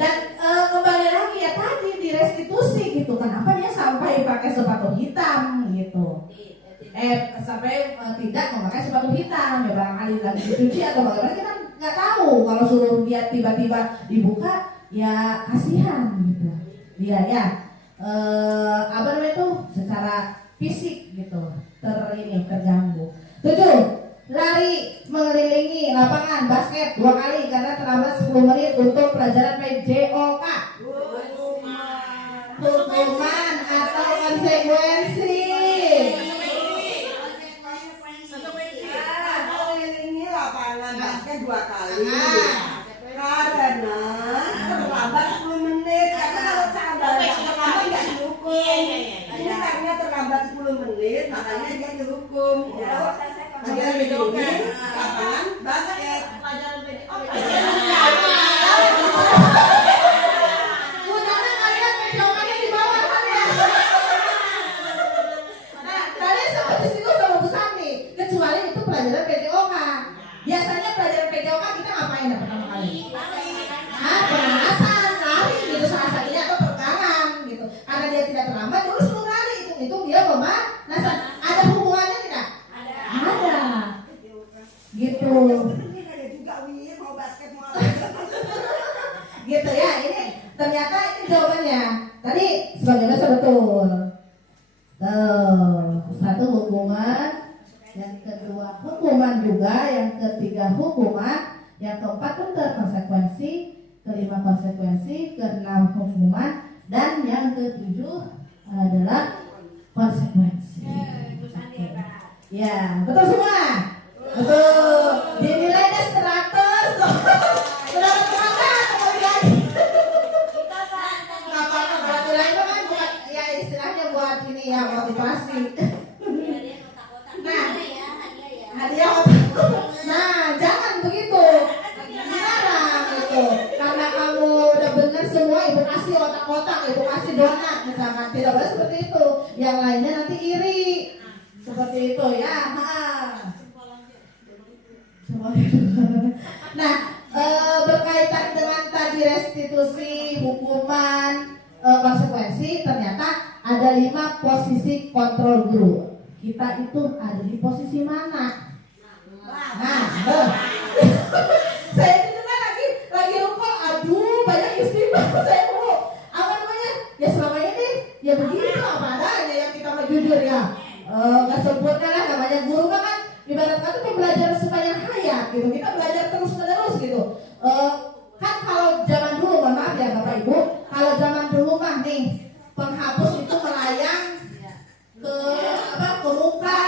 Dan kembali lagi ya tadi direstitusi gitu. Kenapa dia sampai pakai sepatu hitam gitu? Sampai tidak memakai sepatu hitam ya, barangkali lagi dicuci atau bagaimana, kita nggak tahu. Kalau suruh dia tiba-tiba dibuka ya kasihan gitu dia ya, apa namanya itu, secara fisik gitu terganggu. 7. Lari mengelilingi lapangan basket 2 kali karena terlambat 10 menit untuk pelajaran PJOK. Hukuman atau konsekuensi? Mengelilingi lapangan basket 2 kali karena terlambat 10 menit. Karena kalau terlambat nggak dihukum. Ini karena terlambat 10 menit makanya dia dihukum. Pelajaran PJOK lapangan basket. Pelajaran PJOK. Mudah-mudahan kalian PJOK-nya di bawah kan ya. Nah, kalian seperti situ sama Bu Sami, kecuali itu pelajaran PJOK. Biasanya pelajaran PJOK kita ngapain ya pertama kali? Pemanasan, lari gitu salah satunya, atau pegangan gitu. Karena dia tidak terlambat, terus lu lari, hitung-hitung dia pemanasan. Ada hubungannya tidak? Ada. Gitu. Ini ada juga Wir mau basket mau Gitu ya, ini ternyata ini jawabannya. Tadi sebagai bahasa betul. Satu hukuman, yang kedua hukuman juga, yang ketiga hukuman, yang keempat benar konsekuensi, kelima konsekuensi, keenam hukuman, dan yang ketujuh adalah konsekuensi. Ya, betul semua. Betul. Dinilainya 100. Berapa teman kemudian? Kalau nilai itu kan buat ya istilahnya buat ini ya, motivasi. Nah, hadiah otak. Nah, jangan begitu. Dilarang gitu. Karena kamu udah benar semua, ibu kasih otak-otak, ibu kasih donat misalkan. Tidak boleh seperti itu. Yang lainnya nanti iri. Seperti itu ya. Nah, berkaitan dengan tadi restitusi, hukuman, konsekuensi, ternyata ada 5 posisi kontrol guru. Kita itu ada di posisi mana? Nah, saya ini kan lagi rukun, aduh banyak istimewa. Saya mau apa namanya? Ya selama ini ya begitu apa adanya yang kita mau jujur ya. Nggak sempurna lah namanya guru kan ibarat kata pembelajaran sepanjang hayat gitu. Kita belajar terus menerus gitu. Kan kalau zaman dulu, mohon maaf ya Bapak Ibu, kalau zaman dulu mah nih penghapus itu melayang ke muka,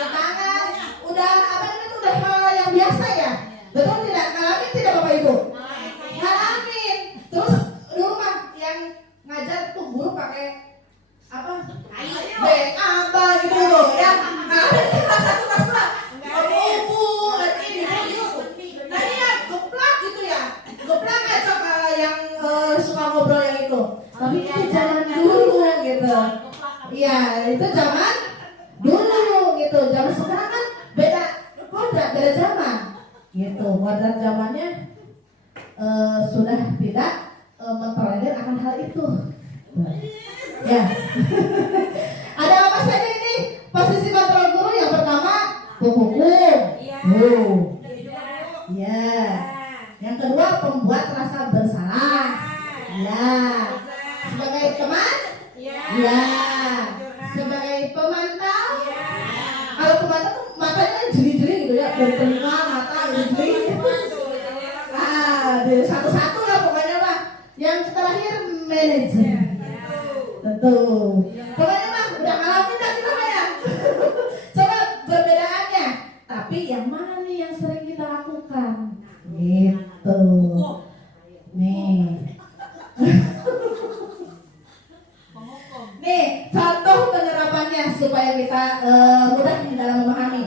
ke tangan, udah apa namanya, udah hal yang biasa ya. Betul tidak? Ngalamin tidak Bapak Ibu? Ngalamin. Terus dulu mah yang ngajar tuh guru pakai apa? apa gitu loh ya. Ngalamin di kelas 1 kelas 2. Buku, ini. Nah iya, geplak gitu ya. Geplak aja kalau yang suka ngobrol yang itu. Tapi itu zaman dulu gitu. Iya, itu zaman dulu gitu. Zaman sekarang kan beda kodrat, beda zaman gitu. Kodrat zamannya sudah tidak mentolerir akan hal itu. Ya. Ada apa saja ini posisi kontrol guru? Yang pertama hukum. Ya. Yang kedua pembuat rasa bersalah. Ya, sebagai pemantau. Kalau pemantau tuh matanya jeli-jeli gitu ya, dari telinga, mata, jeli-jeli. Satu-satu lah pokoknya Pak. Yang terakhir manajer. Tentu. Pokoknya Pak, udah ngalamin dah kita Pak ya. Coba perbedaannya. Tapi yang mana nih yang sering kita lakukan? Gitu. Nih. Nih, contoh penerapannya supaya kita mudah dalam memahami.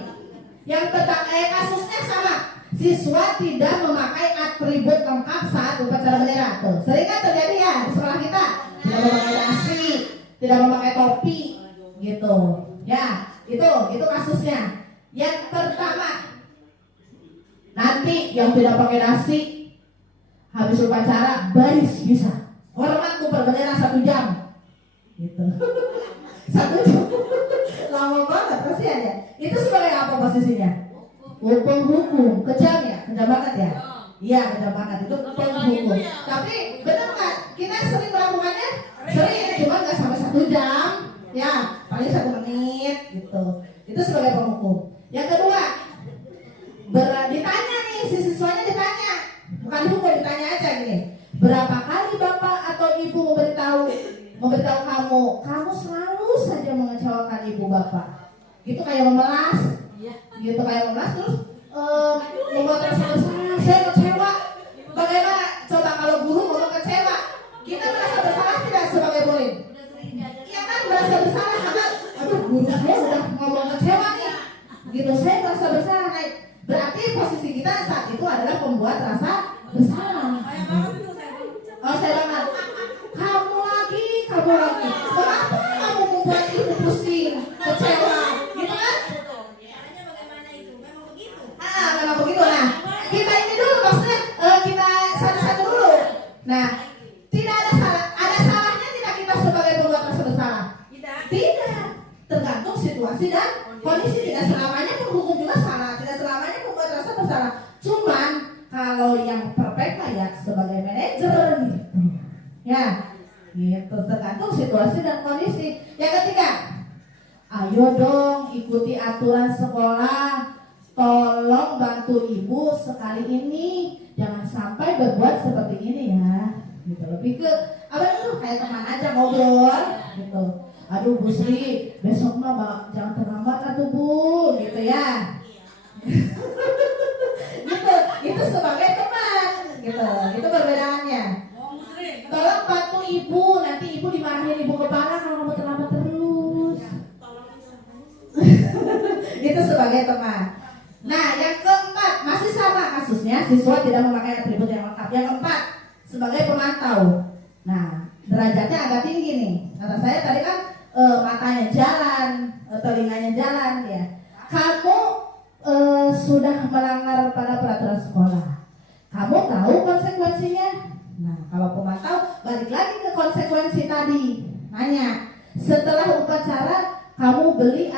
Yang pertama, kasusnya sama. Siswa tidak memakai atribut lengkap saat upacara bendera. Tuh, sering kan terjadi ya di sekolah kita. Tidak memakai dasi, tidak memakai topi, gitu. Ya, itu kasusnya. Yang pertama, nanti yang tidak pakai dasi habis upacara baris bisa. Hormat tuh berbendera 1 jam. Gitu. 1 jam. Lama banget pasti ada. Itu sebagai apa posisinya? Hukum, kejam ya, kejam banget ya. Iya, kejam banget itu hukum. Tapi benar nggak? Kita sering melakukannya, sering, cuma nggak sampai 1 jam. Ya, paling 1 menit gitu. Itu sebagai penghukum. Yang kedua, ditanya nih, si siswanya ditanya, bukan hukum, ditanya aja gini. Berapa kali bapak atau ibu memberitahu kamu selalu saja mengecewakan ibu bapak. Gitu kayak memelas. Gitu kayak memelas terus membuat rasa bersalah. Saya kecewa. Bagaimana? Coba kalau guru ngomong kecewa, kita merasa bersalah tidak sebagai murid? Iya kan, merasa bersalah karena aduh guru saya udah ngomong kecewa nih. Gitu saya merasa bersalah. Berarti posisi kita saat itu adalah pembuat rasa bersalah. Oh saya banget. Kamu lagi. Kenapa kamu membuat ibu pusing, kecewa? Gitu kan? Memang begitu. Nah, kita ini dulu maksudnya kita satu-satu dulu. Nah, tidak ada salah. Ada salahnya tidak kita sebagai pembuat rasa bersalah? Tidak. Tergantung situasi dan kondisi. Tidak selamanya penghukum juga salah. Tidak selamanya pembuat rasa bersalah. Cuman kalau yang perfect ya sebagai manajer gitu. Ya, gitu. Tergantung situasi dan kondisi. Yang ketiga, ayo dong ikuti aturan sekolah. Tolong bantu ibu sekali ini, jangan sampai berbuat seperti ini ya. Gitu. Lebih ke apa itu kayak teman aja ngobrol gitu. Aduh Bu Sri, besok mah jangan terlambat atuh Bu, gitu ya. Gitu, itu sebagai teman, gitu. Itu perbedaannya. Tolong bantu ibu, nanti ibu dimarahin ibu kepala kalau kamu terlambat terus. Itu sebagai teman. Nah, yang keempat masih sama kasusnya, siswa tidak memakai atribut yang lengkap. Yang keempat sebagai pemantau. Nah, derajatnya agak tinggi nih. Kata saya tadi kan matanya jalan, telinganya jalan ya. Kamu sudah melanggar pada peraturan sekolah. Kamu tahu konsekuensinya? Nah, kalau pemantau balik lagi ke konsekuensi tadi. Nanya, setelah upacara kamu beli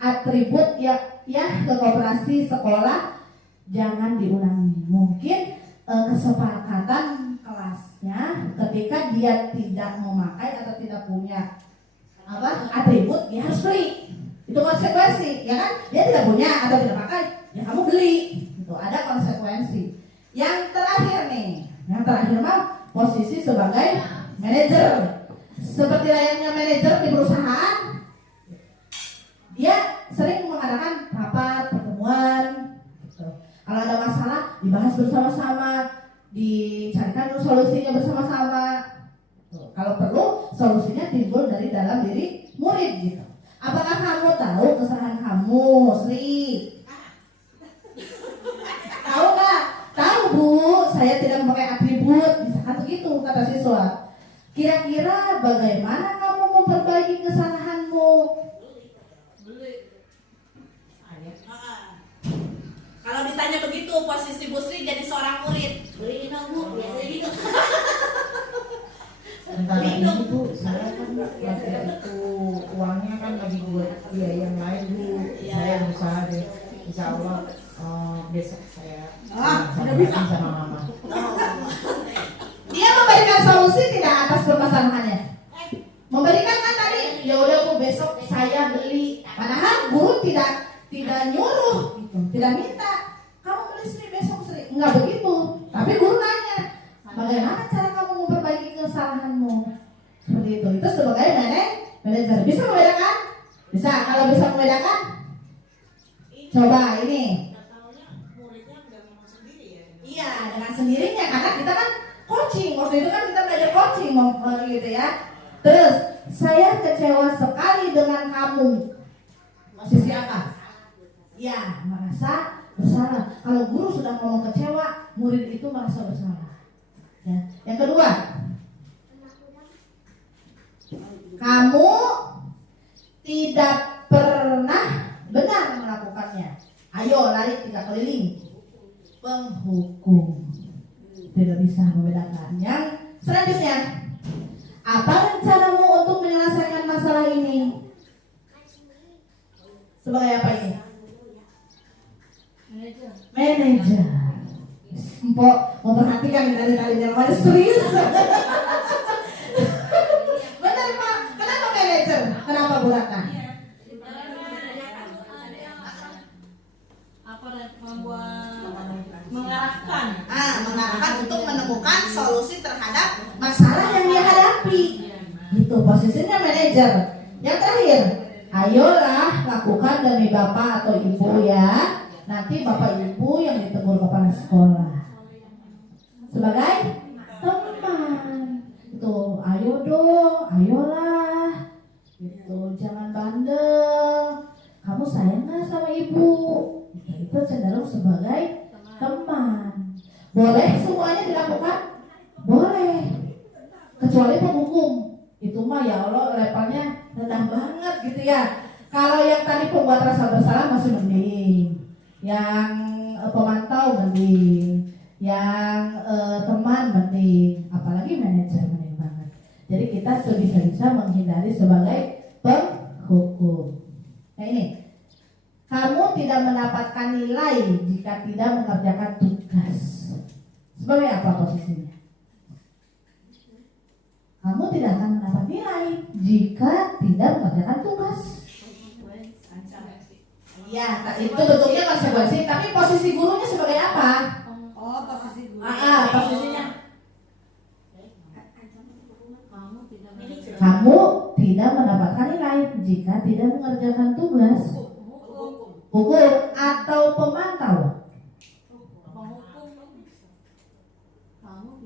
atribut ya ke koperasi sekolah, jangan diulangi. Mungkin kesepakatan kelasnya ketika dia tidak memakai atau tidak punya atribut, dia harus beli. Itu konsekuensi, ya kan? Dia tidak punya atau tidak pakai, ya kamu beli. Itu ada konsekuensi. Yang terakhir nih, mah posisi sebagai manajer. Seperti layaknya manajer di perusahaan, dia sering mengadakan rapat, pertemuan gitu. Kalau ada masalah dibahas bersama-sama, dicarikan solusinya bersama-sama gitu. Kalau perlu solusinya timbul dari dalam diri murid gitu. Apakah kamu tahu kesalahan kamu, Sri? Tahu nggak? Tahu Bu, saya tidak memakai atribut, misalkan begitu kata siswa. Kira-kira bagaimana kamu memperbaiki kesalahanmu? Kalau ditanya begitu, posisi Bu Sri jadi seorang murid. Beliin dong Bu, biasanya gitu. Sementara ini Bu, saya kan waktu itu uangnya kan lagi buat biaya yang lain Bu. Saya berusaha deh, insya Allah besok saya sama mama. Dia memberikan solusi tidak atas permasalahannya? Memberikan kan tadi manajer. Bisa membedakan? Bisa. Kalau bisa membedakan, coba ini. Iya, dengan sendirinya karena kita kan coaching. Waktu itu kan kita belajar coaching gitu ya. Terus, saya kecewa sekali dengan kamu. Posisi apa? Ya, merasa bersalah. Kalau guru sudah ngomong kecewa, murid itu merasa bersalah. Ya. Yang kedua, kamu tidak pernah benar melakukannya. Ayo lari 3 keliling. Penghukum. Tidak bisa membedakan. Yang selanjutnya, apa rencanamu untuk menyelesaikan masalah ini? Sebagai apa ini? Manajer. Mpok memperhatikan dari namanya serius. Benar Pak. Kenapa manajer? Kenapa Bu Ratna? Mengarahkan. Mengarahkan untuk menemukan solusi terhadap masalah yang dia hadapi. Itu posisinya manajer. Yang terakhir, ayolah lakukan demi bapak atau ibu ya. Nanti bapak ibu yang ditegur kepala sekolah. Sebagai teman. Itu ayo dong, ayolah. Itu jangan bandel. Kamu sayang nggak sama ibu? Itu cenderung sebagai teman. Boleh semuanya dilakukan? Boleh. Kecuali penghukum. Itu mah ya Allah levelnya rendah banget gitu ya. Kalau yang tadi pembuat rasa bersalah masih mending. Yang pemantau mending. Yang teman mending. Apalagi manajer mending banget. Jadi kita sebisa-bisa menghindari sebagai penghukum. Nah ini, kamu tidak mendapatkan nilai jika tidak mengerjakan tugas. Sebagai apa posisinya? Kamu tidak akan mendapat nilai jika tidak mengerjakan tugas. Ya, itu bentuknya konsekuensi. Tapi posisi gurunya sebagai apa? Oh, posisi guru. Posisinya. Kamu tidak mendapatkan nilai jika tidak mengerjakan tugas. Hukum atau pemantau.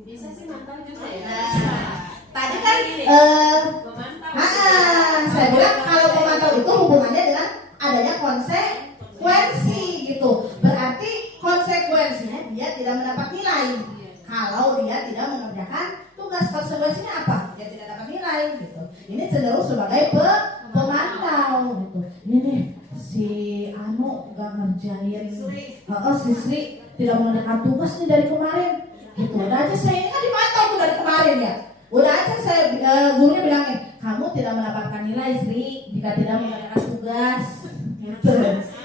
Bisa sih mantap juga ya. Tadi kan saya bilang kalau pemantau itu hubungannya dengan adanya konsekuensi gitu. Berarti konsekuensinya dia tidak mendapat nilai. Kalau dia tidak mengerjakan tugas, konsekuensinya apa? Dia tidak dapat nilai gitu. Ini cenderung sebagai pemantau gitu. Ini nih si Anu gak ngerjain, si Sri tidak mengerjakan tugas nih dari kemarin. Gitu. Udah aja saya ini kan dipantau tuh dari kemarin ya. Udah aja saya gurunya bilangin, kamu tidak mendapatkan nilai Sri jika tidak mengerjakan tugas. Gitu.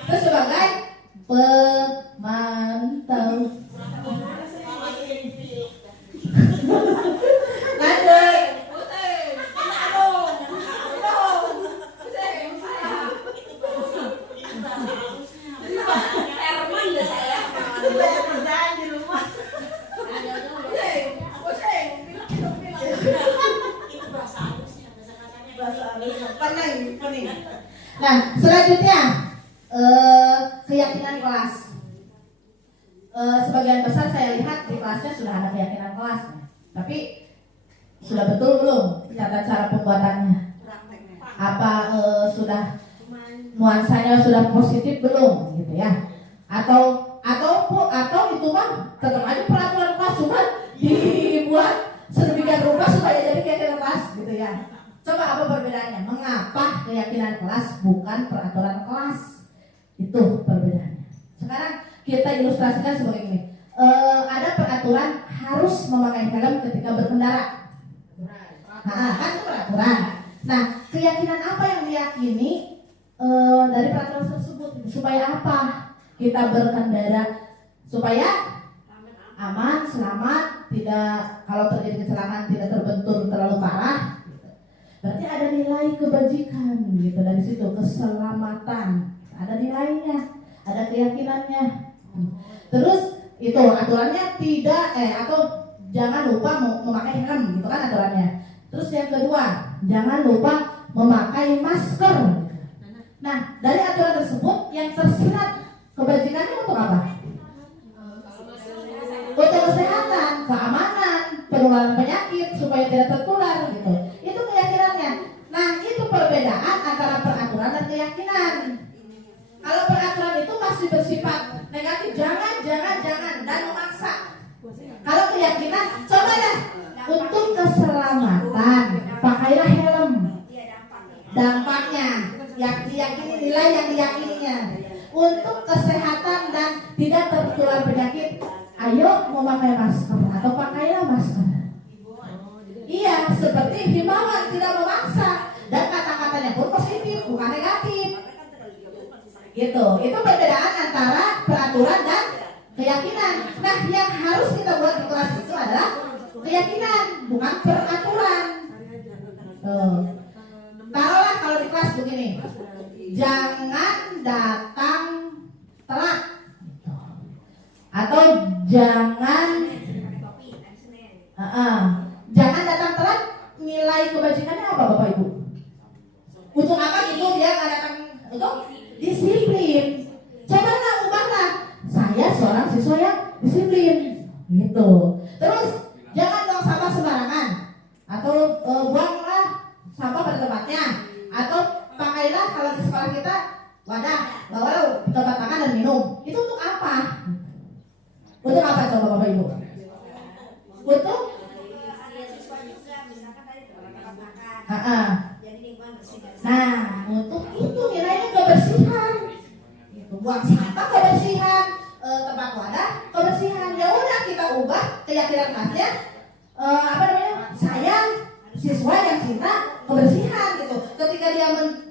Terus sebagai pemantau. Lanjut. Herman ya saya. Kerjaan di rumah. Itu bahasa halusnya, bahasa katanya. Pening. Nah, selanjutnya keyakinan kelas. Sebagian besar saya lihat di kelasnya sudah ada keyakinan kelas, tapi sudah betul belum cara pembuatannya? Apa sudah nuansanya sudah positif belum, gitu ya? Atau itu mah tetap aja peraturan kelas cuma dibuat sedemikian rupa supaya jadi keyakinan kelas, gitu ya? Coba apa perbedaannya? Mengapa keyakinan kelas bukan peraturan kelas? Itu perbedaannya. Sekarang kita ilustrasikan sebagai ini. Ada peraturan harus memakai helm ketika berkendara. Kan itu peraturan. Nah, keyakinan apa yang diyakini dari peraturan tersebut? Supaya apa? Kita berkendara supaya aman, selamat, tidak kalau terjadi kecelakaan tidak terbentur terlalu parah. Berarti ada nilai kebajikan gitu dari situ, keselamatan. Ada nilainya, ada keyakinannya. Terus itu aturannya tidak atau jangan lupa memakai helm gitu kan aturannya. Terus yang kedua, jangan lupa memakai masker. Nah, dari aturan tersebut yang tersirat kebajikannya untuk apa? Untuk kesehatan, keamanan, penularan penyakit supaya tidak tertular gitu. Itu keyakinannya. Nah, itu perbedaan antara peraturan dan keyakinan. Kalau peraturan itu masih bersifat negatif, jangan dan memaksa. Kalau keyakinan, coba dah untuk keselamatan pakailah helm. Dampaknya, yang diyakini, nilai yang diyakininya. Untuk kesehatan dan tidak tertular penyakit, ayo memakai masker atau pakailah masker. Iya, seperti himbauan, tidak memaksa, dan kata-katanya pun positif, bukan negatif. Gitu. Itu perbedaan antara peraturan dan keyakinan. Nah, yang harus kita buat di kelas itu adalah keyakinan, bukan peraturan. Taruhlah kalau di kelas begini, jangan datang telat, atau jangan datang telat. Nilai kebajikannya apa Bapak Ibu? Untuk apa gitu dia nggak datang? Untuk disiplin. Cobalah ubahlah. Saya seorang siswa yang disiplin, gitu. Terus jangan buang sampah sembarangan, atau buanglah sampah pada tempatnya, atau pakailah kalau di sekolah kita wadah, bawa tempat makan dan minum. Itu untuk apa? Untuk apa coba Bapak Ibu? Untuk nah, untuk itu nilainya kebersihan. Itu buang sampah kebersihan, tempat wadah kebersihan. Ya udah kita ubah keyakinan kelasnya. Saya siswa yang cinta kebersihan gitu. Ketika dia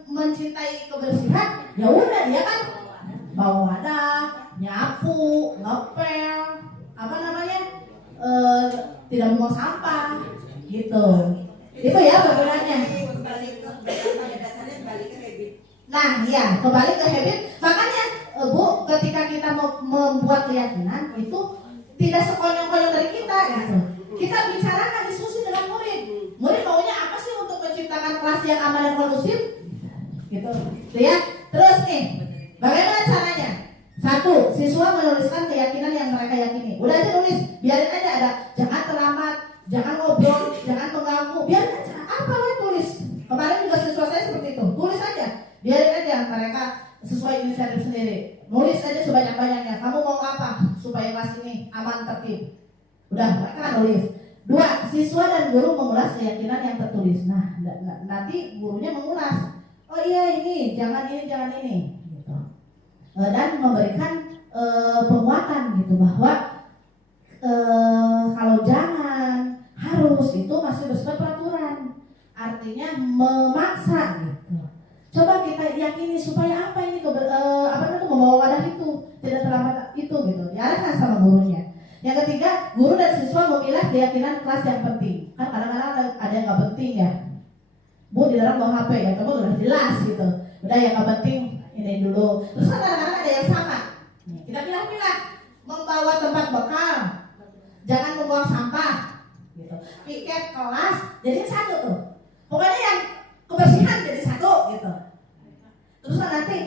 mencintai kebersihan, ya udah dia kan bawa wadah, nyapu, ngepel, tidak membuang sampah, gitu. Itu ya perbedaannya. Nah, iya, kembali ke habit. Makanya, Bu, ketika kita membuat keyakinan itu tidak sekonyong-konyong dari kita, gitu. Kita bicarakan, diskusi dengan murid. Murid maunya apa sih untuk menciptakan kelas yang aman dan kondusif? Gitu. Ya. Terus nih, bagaimana caranya? 1, siswa menuliskan keyakinan yang mereka yakini. Udah aja nulis, biarin aja ada. Jangan terlambat, jangan ngobrol, jangan mengganggu. Biarin aja. Apa yang tulis? Kemarin juga siswa saya seperti itu. Tulis aja. Biarin aja mereka sesuai inisiatif sendiri. Nulis aja sebanyak-banyaknya. Kamu mau apa supaya kelas ini aman tertib? Udah, mereka nulis. 2, siswa dan guru mengulas keyakinan yang tertulis. Nah, nanti gurunya mengulas. Oh iya ini, jangan ini, gitu. Dan memberikan penguatan gitu bahwa kalau jangan, harus itu masih bersifat peraturan. Artinya memaksa gitu. Coba kita yakini supaya apa ini membawa wadah itu tidak terlambat itu gitu. Diarahkan sama gurunya. Yang ketiga, guru dan siswa memilah keyakinan kelas yang penting. Kan kadang-kadang ada yang nggak penting ya. Bu di dalam bawa HP ya, kamu udah jelas gitu. Udah yang nggak penting ini dulu. Terus kan kadang-kadang ada yang sama. Kita pilah-pilah, membawa tempat bekal, jangan membuang sampah. Gitu. Piket kelas jadi satu tuh. Pokoknya yang kebersihan jadi satu gitu. Terus nanti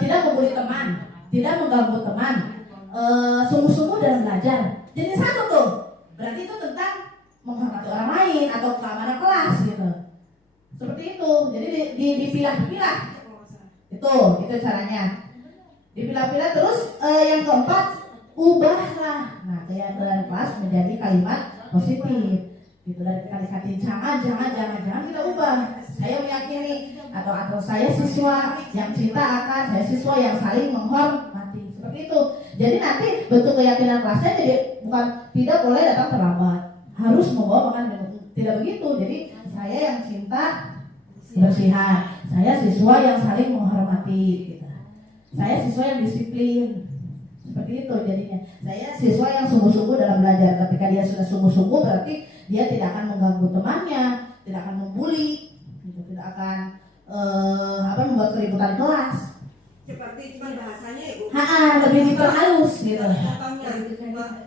tidak membuli teman, tidak mengganggu teman, sungguh-sungguh dalam belajar. Jadi satu tuh. Berarti itu tentang menghormati orang lain atau keamanan kelas gitu. Seperti itu. Jadi dipilah-pilah. Itu caranya. Dipilah-pilah terus yang keempat, ubahlah. Nah, keyakinan kelas menjadi kalimat positif. Gitu, dari kali-kali jangan kita ubah. Saya meyakini atau saya siswa yang cinta akan, saya siswa yang saling menghormati. Seperti itu. Jadi nanti bentuk keyakinan kelasnya jadi bukan tidak boleh datang terlambat, harus membawa makan tidak begitu. Jadi saya yang cinta kebersihan, saya siswa yang saling menghormati. Gitu. Saya siswa yang disiplin. Seperti itu jadinya. Saya siswa yang sungguh-sungguh dalam belajar. Ketika dia sudah sungguh-sungguh berarti dia tidak akan mengganggu temannya, tidak akan membuli, gitu, tidak akan membuat keributan kelas. Seperti cuma bahasanya Ibu. Lebih diperhalus gitu. Contohnya,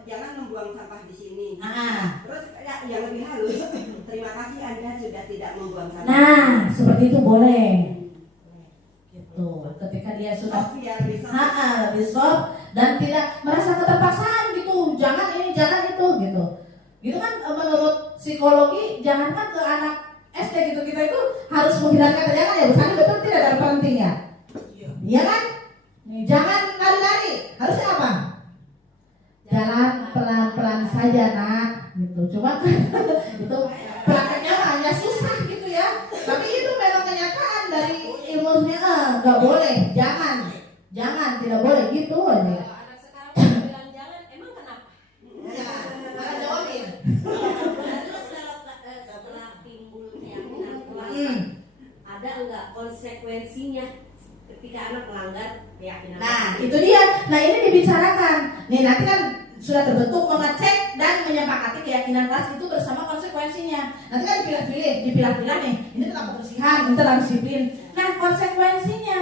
jangan membuang sampah di sini. Terus yang lebih halus. Terima kasih Anda sudah tidak membuang sampah. Nah, seperti itu boleh. Gitu. Ketika dia sudah Ya, lebih soft dan tidak merasa keterpaksaan gitu. Jangan ini, jangan itu gitu. Gitu kan menurut psikologi, jangankan ke anak SD gitu, kita itu harus menghilangkan ketegangan ya, misalnya betul tidak ada pentingnya. Iya kan? Jangan lari-lari. Harusnya apa? Jalan pelan-pelan saja nak, gitu. Cuma kan itu prakteknya hanya susah gitu ya. Tapi itu memang kenyataan dari ilmunya, nggak boleh, jangan, tidak boleh gitu aja. Anak sekarang bilang jalan, emang kenapa? Maka jawabin. Terus setelah timbul keyakinan keluarga, ada enggak konsekuensinya ketika anak melanggar keyakinan? Nah, itu dia. Nah, ini dibicarakan. Nih, nanti kan sudah terbentuk mengecek dan menyepakati keyakinan kelas itu bersama konsekuensinya. Nanti kan dipilah-pilah nih. Ini tentang kebersihan, ini tentang disiplin. Nah, konsekuensinya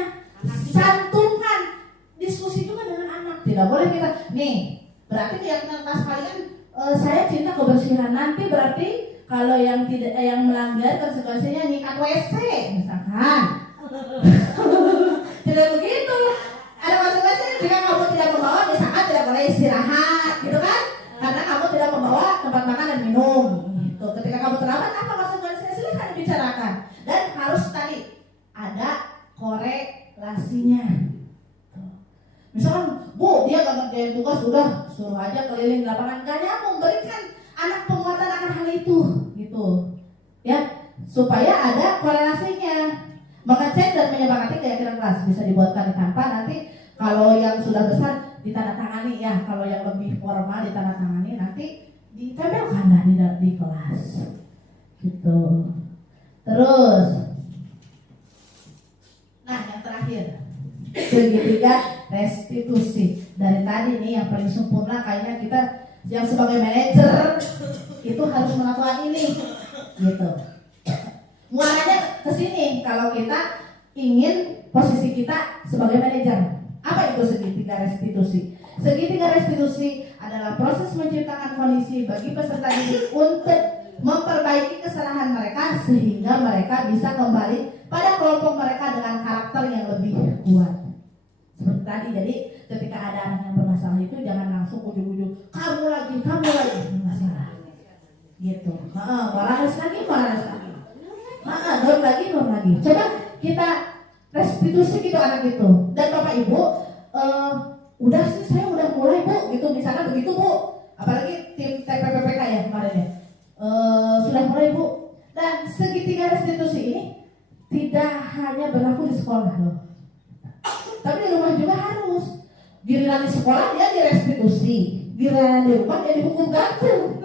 santunkan, diskusi juga dengan anak. Tidak boleh kita, nih, berarti keyakinan kelas kalian saya cinta kebersihan. Nanti berarti kalau yang melanggar konsekuensinya nyikat WC misalkan. Tidak begitu. Ada konsekuensinya jika kamu tidak membawa, misalkan tidak boleh istirahat, gitu kan? Karena kamu tidak membawa tempat makan dan minum. Gitu. Ketika kamu terlambat, apa konsekuensinya? Silahkan dibicarakan. Dan harus tadi ada korelasinya. Misalkan, Bu, dia gak ngerjain tugas, udah suruh aja keliling lapangan, gak nyambung. Berikan anak penguatan akan hal itu, gitu. Ya, supaya ada korelasinya. Mengecek dan menyepakati keyakinan kelas bisa dibuatkan di tanpa, nanti kalau yang sudah besar ditandatangani ya, kalau yang lebih formal ditandatangani, nanti ditempelkan lah di kelas gitu. Terus nah yang terakhir segitiga restitusi. Dari tadi nih yang paling sempurna kayaknya kita yang sebagai manajer itu harus melakukan ini gitu. Muaranya ke sini kalau kita ingin posisi kita sebagai manajer. Apa itu segitiga restitusi? Segitiga restitusi adalah proses menciptakan kondisi bagi peserta didik untuk memperbaiki kesalahan mereka sehingga mereka bisa kembali pada kelompok mereka dengan karakter yang lebih kuat. Seperti tadi, jadi ketika ada anak yang bermasalah itu jangan langsung ujung-ujung kamu lagi masalah. Gitu. Morales lagi. Dorm lagi. Coba kita restitusi gitu anak itu. Dan Bapak Ibu, udah sih saya udah mulai Bu, gitu misalnya begitu Bu. Apalagi tim TPPPK ya kemarin ya. Sudah mulai Bu. Dan segitiga restitusi ini tidak hanya berlaku di sekolah loh. Tapi di rumah juga harus. Giliran di sekolah dia direstitusi, giliran di rumah dia dihukum gantung.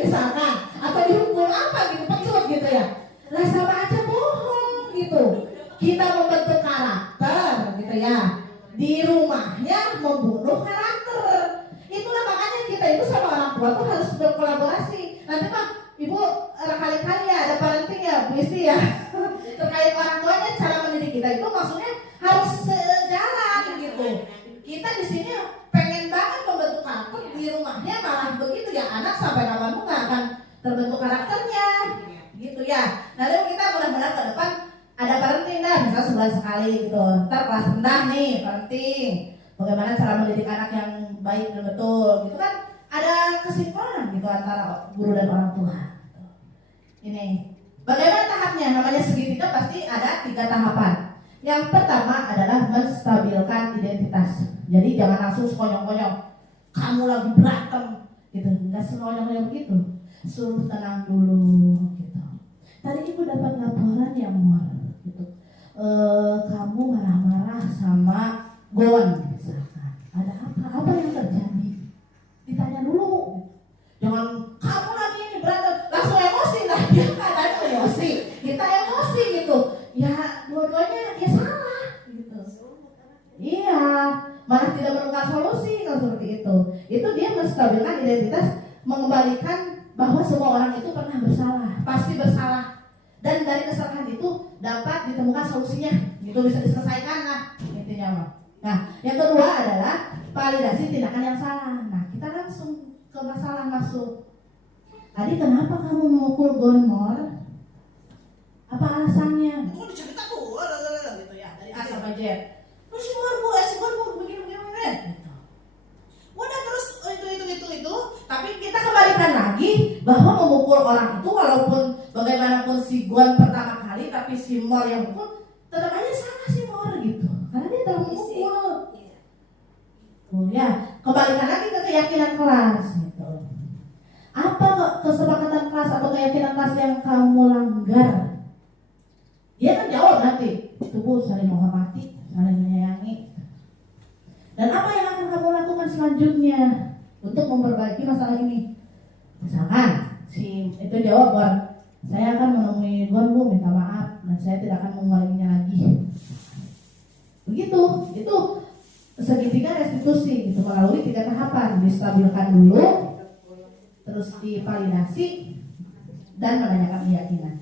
Misalkan, atau dihukum apa gitu, pecut gitu ya. Lah sama aja bohong gitu. Kita membentuk karakter gitu ya. Di rumahnya membunuh karakter. Itulah makanya kita itu sama orang tua tuh harus berkolaborasi. Nanti Pak, Ibu kali-kali ya ada parenting ya, Bu Isti ya. Terkait orang tuanya cara mendidik kita itu maksudnya harus sejalan gitu. Kita di sini pengen banget membentuk karakter, di rumahnya malah begitu ya, anak sampai kapanpun nggak akan terbentuk karakternya gitu ya. Lalu kita mudah-mudahan ke depan ada parenting dah, misal sebulan sekali gitu. Ntar kelas rendah nih parenting, bagaimana cara mendidik anak yang baik dan betul gitu kan, ada kesimpulan gitu antara guru dan orang tua. Ini bagaimana tahapnya? Namanya segitiga pasti ada 3 tahapan. Yang pertama adalah menstabilkan identitas. Jadi jangan langsung sekonyong-konyong kamu lagi berantem gitu, nggak sekonyong-konyong begitu. Suruh tenang dulu gitu. Tadi Ibu dapat laporan ya Mor gitu. Kamu marah-marah sama Gon misalkan. Ada apa yang terjadi? Ditanya dulu. Jangan kamu lagi ini berantem langsung emosi lah. Dia katanya emosi, kita emosi gitu. Ya dua-duanya ya salah gitu. Iya, malah tidak menemukan solusi kalau seperti itu. Itu dia menstabilkan identitas, mengembalikan bahwa semua orang itu pernah bersalah, pasti bersalah. Dan dari kesalahan itu dapat ditemukan solusinya, itu bisa diselesaikan lah intinya mah. Nah, yang kedua adalah validasi tindakan yang salah. Nah, kita langsung ke masalah masuk. Tadi kenapa kamu memukul Gon Mor? alasannya. Oh dicerita tuh, gitu ya dari A sampai Z. Terus si Mor begini gitu. Udah terus itu. Tapi kita kembalikan lagi bahwa memukul orang itu walaupun bagaimanapun si Guan pertama kali, tapi si Mor yang mukul tetap aja salah si Mor gitu. Karena dia telah memukul. Oh ya, kembalikan lagi ke keyakinan kelas gitu. Apa kesepakatan kelas atau keyakinan kelas yang kamu langgar? Dia kan jawab nanti, itu Bu saling menghormati, saling menyayangi. Dan apa yang akan kamu lakukan selanjutnya untuk memperbaiki masalah ini? Misalkan si itu jawab bahwa saya akan menemui Gon Bu minta maaf dan saya tidak akan mengulanginya lagi. Begitu, itu segitiga restitusi gitu melalui 3 tahapan, distabilkan dulu, terus divalidasi dan menanyakan keyakinan.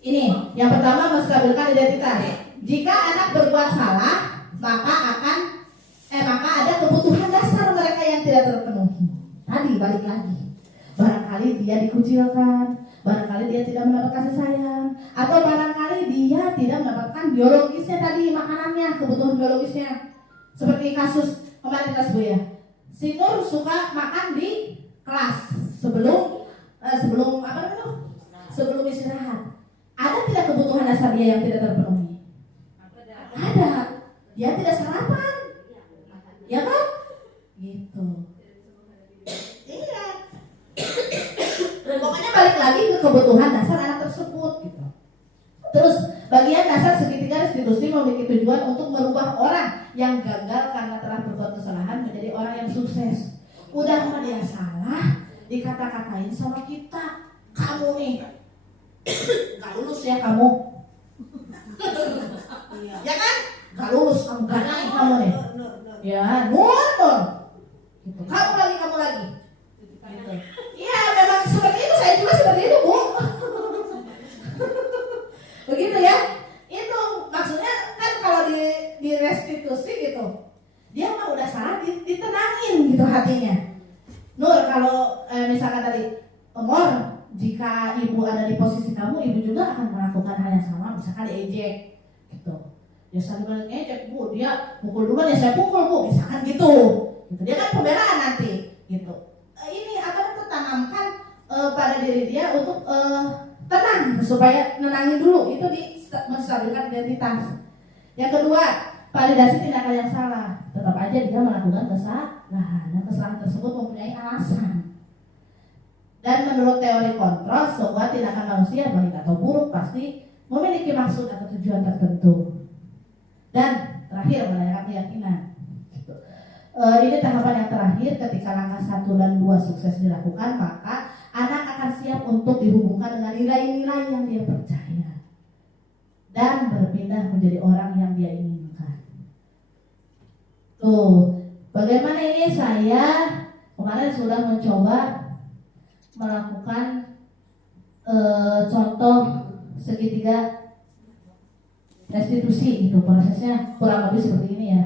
Ini yang pertama, menstabilkan identitas. Jika anak berbuat salah, maka ada kebutuhan dasar mereka yang tidak terpenuhi. Tadi balik lagi, barangkali dia dikucilkan, barangkali dia tidak mendapat kasih sayang, atau barangkali dia tidak mendapatkan biologisnya tadi, makanannya, kebutuhan biologisnya. Seperti kasus kemarin kelas Bu ya, si Nur suka makan di kelas sebelum istirahat. Ada tidak kebutuhan dasar dia yang tidak terpenuhi? Ada. Dia tidak sarapan, ya kan? Gitu. Iya. Pokoknya balik lagi ke kebutuhan dasar anak tersebut gitu. Terus bagian dasar segitiga restitusi memiliki tujuan untuk merubah orang yang gagal karena telah berbuat kesalahan menjadi orang yang sukses. Udah mah dia salah, dikata-katain sama kita, kamu nih gak lulus ya kamu. Ya kan? Gak lulus kamu, gak naik kamu nih. Ya, nur. Gitu. Kamu lagi. Gitu. Iya, memang seperti itu, saya juga seperti itu, Bu. Begitu ya. Itu maksudnya kan kalau di restitusi gitu. Dia mah udah salah, ditenangin gitu hatinya. Nur, kalau misalkan tadi Mor, jika ibu ada di posisi kamu, ibu juga akan melakukan hal yang sama, misalkan diejek gitu. Ya saling ngejek, Bu, dia pukul duluan ya saya pukul, Bu, misalkan gitu. Dia kan pembelaan nanti gitu. Ini akan tertanamkan pada diri dia untuk tenang, supaya nenangin dulu, itu menstabilkan identitas. Yang kedua, validasi tindakan yang salah. Tetap aja dia melakukan kesalahan, dan kesalahan tersebut mempunyai alasan. Dan menurut teori kontrol, sebuah tindakan manusia baik atau buruk pasti memiliki maksud atau tujuan tertentu. Dan terakhir, menanyakan keyakinan. Ini tahapan yang terakhir. Ketika langkah 1 dan 2 sukses dilakukan, maka anak akan siap untuk dihubungkan dengan nilai-nilai yang dia percaya dan berpindah menjadi orang yang dia inginkan. Tuh, bagaimana ini saya kemarin sudah mencoba melakukan contoh segitiga restitusi itu, prosesnya kurang lebih seperti ini ya.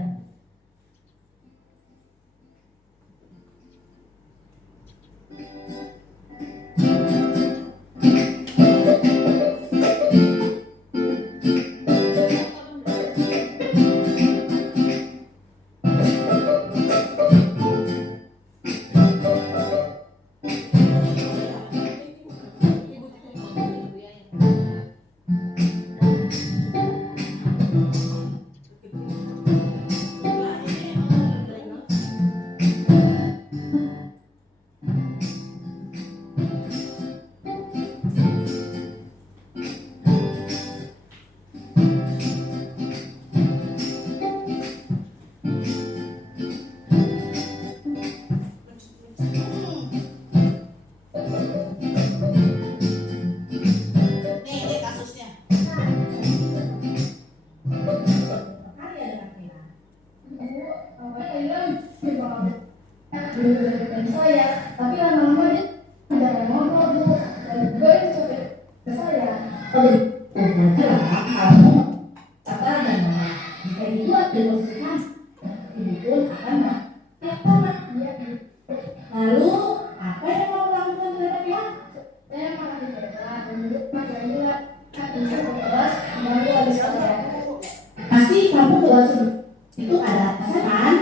berdua seperti itu ada rasa kan?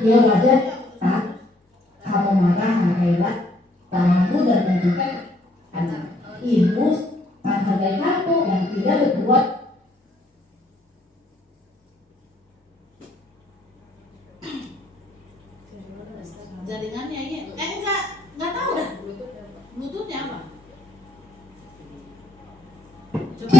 Ya wajar kan? Kamu marah, hebat, kamu dan menunjukkan anak ibu menghargai kamu yang tidak berbuat. Jaringannya ini enggak tahu dah. Bluetoothnya apa? Coba.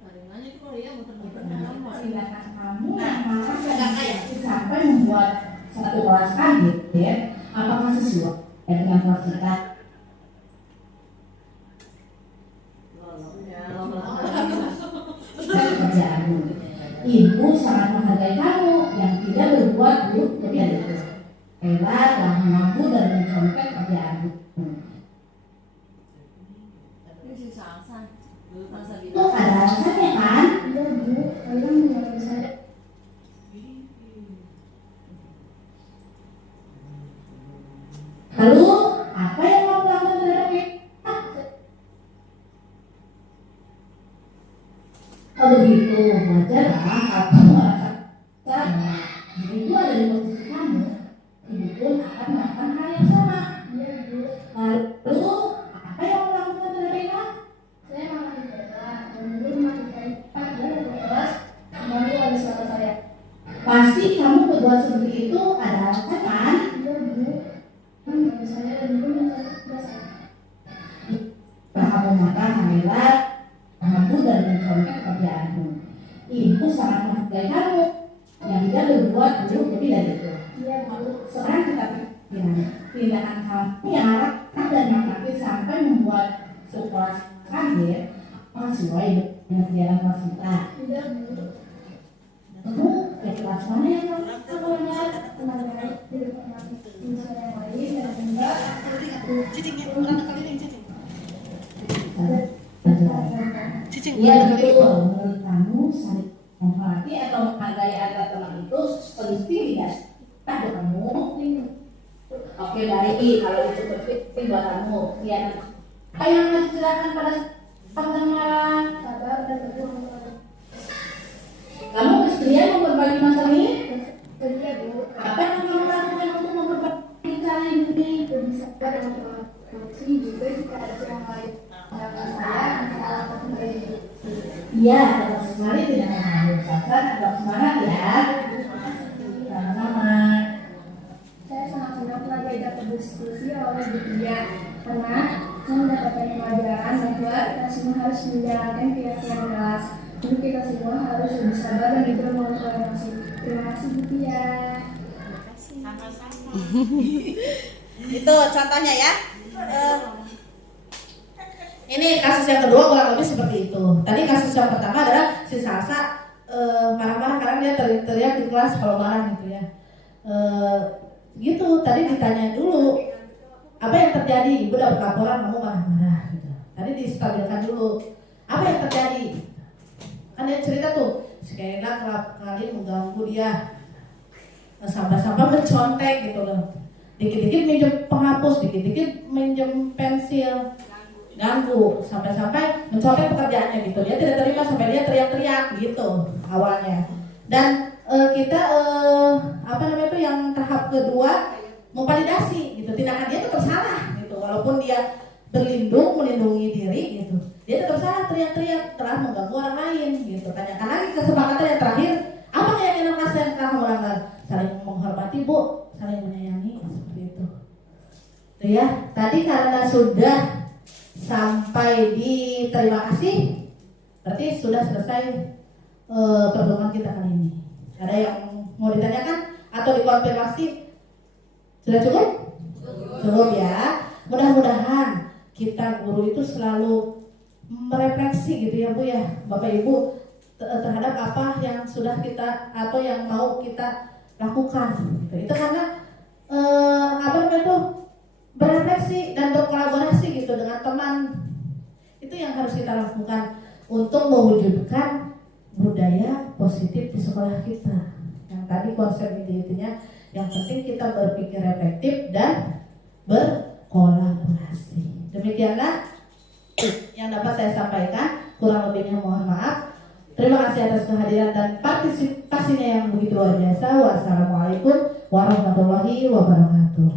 Jaringannya itu kalau dia muter-muter Tindakan kamu yang marah sampai membuat satu kelas kaget ya, apakah sesuai dengan kelas kita? Pekerjaanmu. Ibu sangat menghargai kamu yang tidak berbuat buruk lebih dari itu. Ella telah mengaku dan mencontoh pekerjaanmu. Itu ada alasannya kan? Lalu apa yang mau lakukan terhadap kita? Kalau begitu wajarlah kamu merasa diriku ada di posisi kamu, ibu pun akan melakukan hal yang sama. Lalu apa yang mau lakukan terhadap kita? Saya makan bola, dan dulu makan dan kelas kembali wali suara saya. Pasti kamu berbuat seperti itu ada alasan kan? Saya dan dulu biasa. Kamu makan hebat, kamu dan mencontoh pekerjaanmu. Ibu sangat menghargai kamu yang tidak berbuat buruk lebih dari itu. Sekarang kita tindakan kamu yang marah dan mengakui sampai membuat sekelas kaget sesuai dengan kegiatan kelas kita. Kamu ke kelas mana yang kamu lihat? Iya betul. Menurut kamu saling menghormati atau menghargai antar teman itu penting tidak? Ada kamu. Oke baik, kalau itu penting buat kamu. Ya. Apa yang harus dijelaskan pada teman-teman? Sabar dan berdoa. Kamu kesediaan memberbagi masalah ini? Iya Bu. Apa yang kamu lakukan untuk memberbagi masalah ini? Lebih sabar dan berdoa. Juga jika ada orang lain. Saya salah satu. Iya, terus sekali tidak mengambil sasaran atau semangat ya. Sama-sama. Saya sangat senang telah diajak berdiskusi oleh Bu Tia karena saya mendapatkan pelajaran bahwa kita semua harus menjalankan keyakinan kelas. Jadi kita semua harus lebih sabar dan juga mentoleransi. Terima kasih Bu Tia. sama-sama. Itu contohnya ya. Ini kasus yang kedua kurang lebih seperti itu. Tadi kasus yang pertama adalah si Salsa marah-marah karena dia teriak di kelas kalau marah gitu ya. Gitu tadi ditanya dulu apa yang terjadi, ibu dapat laporan kamu marah-marah gitu. Tadi distabilkan dulu apa yang terjadi. Kan dia cerita tuh si Kaila kerap kali mengganggu dia, sampai-sampai mencontek gitu loh. Dikit-dikit minjem penghapus, dikit-dikit minjem pensil, ganggu sampai-sampai mencoret pekerjaannya gitu. Dia tidak terima sampai dia teriak-teriak gitu awalnya. Dan kita apa namanya itu yang tahap kedua memvalidasi gitu. Tindakan dia tetap salah gitu. Walaupun dia melindungi diri gitu. Dia tetap salah, teriak-teriak telah mengganggu orang lain gitu. Tanyakan lagi kesepakatan yang terakhir, apa keyakinan kelas yang kamu melanggar? Saling menghormati Bu, saling menyayangi seperti itu. Tuh ya, tadi karena sudah sampai di terima kasih, berarti sudah selesai pertemuan kita kali ini. Ada yang mau ditanyakan atau dikonfirmasi? Sudah cukup? Cukup ya. Mudah-mudahan kita guru itu selalu merefleksi gitu ya Bu ya, Bapak Ibu, terhadap apa yang sudah kita atau yang mau kita lakukan. Itu karena apa namanya itu berefleksi dan berkolaborasi gitu dengan teman. Itu yang harus kita lakukan untuk mewujudkan budaya positif di sekolah kita. Yang tadi konsep intinya yang penting kita berpikir efektif dan berkolaborasi. Demikianlah yang dapat saya sampaikan. Kurang lebihnya mohon maaf. Terima kasih atas kehadiran dan partisipasinya yang begitu luar biasa. Wassalamualaikum warahmatullahi wabarakatuh.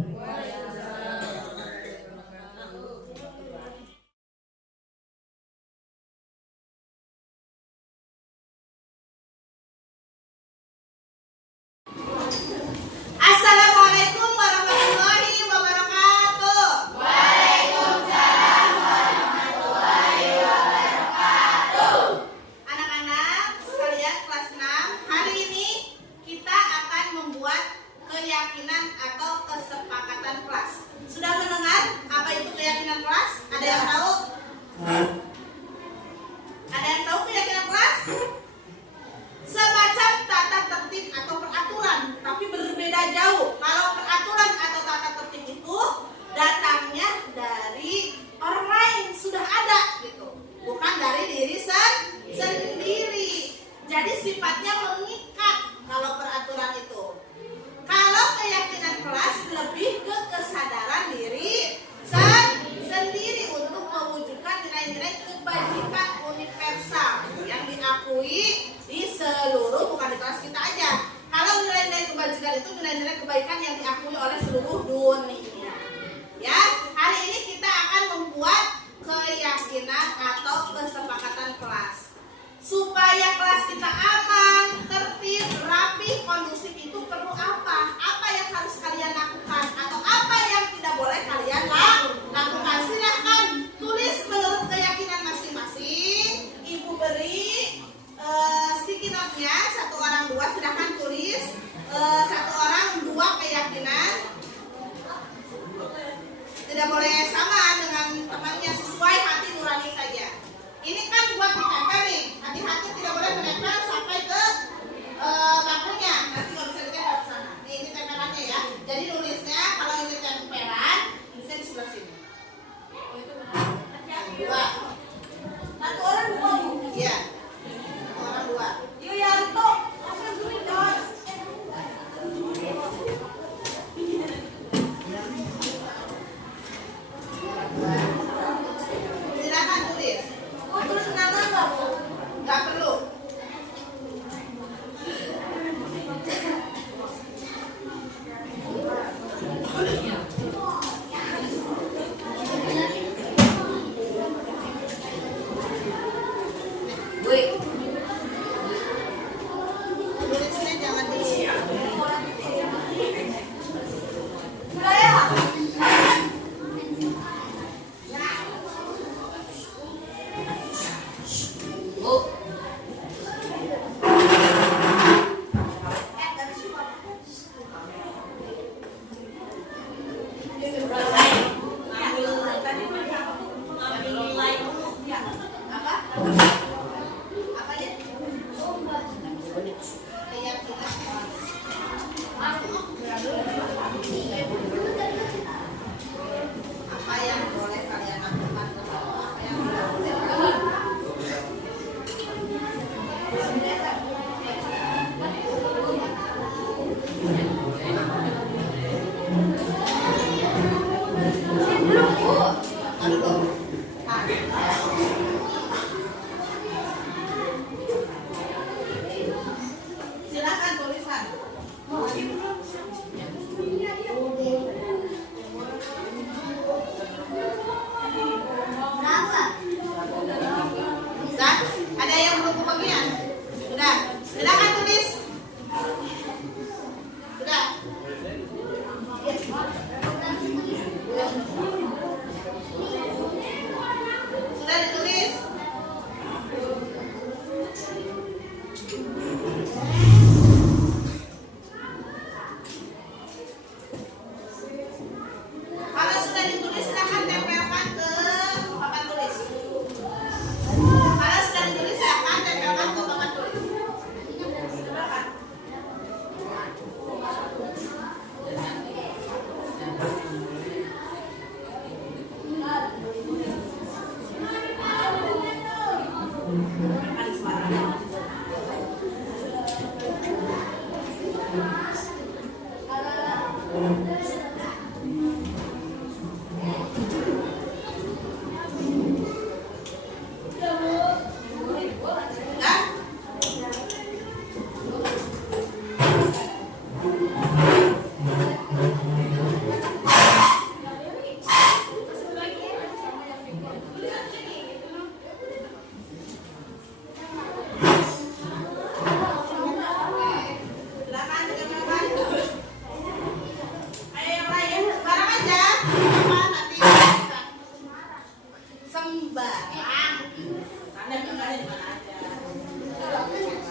Assalamualaikum warahmatullahi wabarakatuh. Waalaikumsalam warahmatullahi wabarakatuh. Anak-anak sekalian kelas 6, hari ini kita akan membuat keyakinan atau kesepakatan kelas. Sudah mendengar apa itu keyakinan kelas? Ada yang tahu? Ada yang tahu keyakinan kelas? Semacam tata tertib atau peraturan, tapi berbeda jauh. Kalau peraturan atau tata tertib itu datangnya dari orang lain, sudah ada gitu, bukan dari diri sendiri. Jadi sifatnya mengikat kalau peraturan itu. Kalau keyakinan kelas lebih ke kesadaran diri sendiri untuk mewujudkan nilai-nilai kebajikan universal yang diakui di seluruh, bukan di kelas kita aja. Kalau nilai-nilai kebajikan itu nilai-nilai kebaikan yang diakui oleh seluruh dunia. Ya, hari ini kita akan membuat keyakinan atau kesepakatan kelas. Supaya kelas kita aman, tertib, rapi, kondusif itu perlu apa? Apa yang harus kalian lakukan? Atau apa yang tidak boleh kalian lakukan? Silahkan tulis menurut keyakinan masing-masing. Ibu beri sticky note-nya, 1 orang 2, silahkan tulis 1 orang 2 keyakinan. Tidak boleh sama dengan temannya, sesuai hati nurani saja. Ini kan buat ditempel nih, hati-hati tidak boleh menempel sampai ke bakunya, nanti nggak bisa ditempel ke sana. Nih, ini tempelannya ya. Jadi nulisnya kalau ini tempelan, bisa di sebelah sini. 2. 1 orang 2. Iya. 1 orang 2. Yuyanto, asal dulu dong. Silakan tulis. Tulis nama nggak Bu? Nggak perlu. Tulisnya jangan di apa yang boleh kalian lakukan, apa yang tidak boleh. Silakan tulisan. Zat, ada yang belum kebagian? Sudah, silakan tulis. Sudah. Sudah ditulis. Kalau sudah ditulis, silakan tempelkan ke papan tulis. Kalau sudah ditulis, silakan tempelkan ke papan tulis.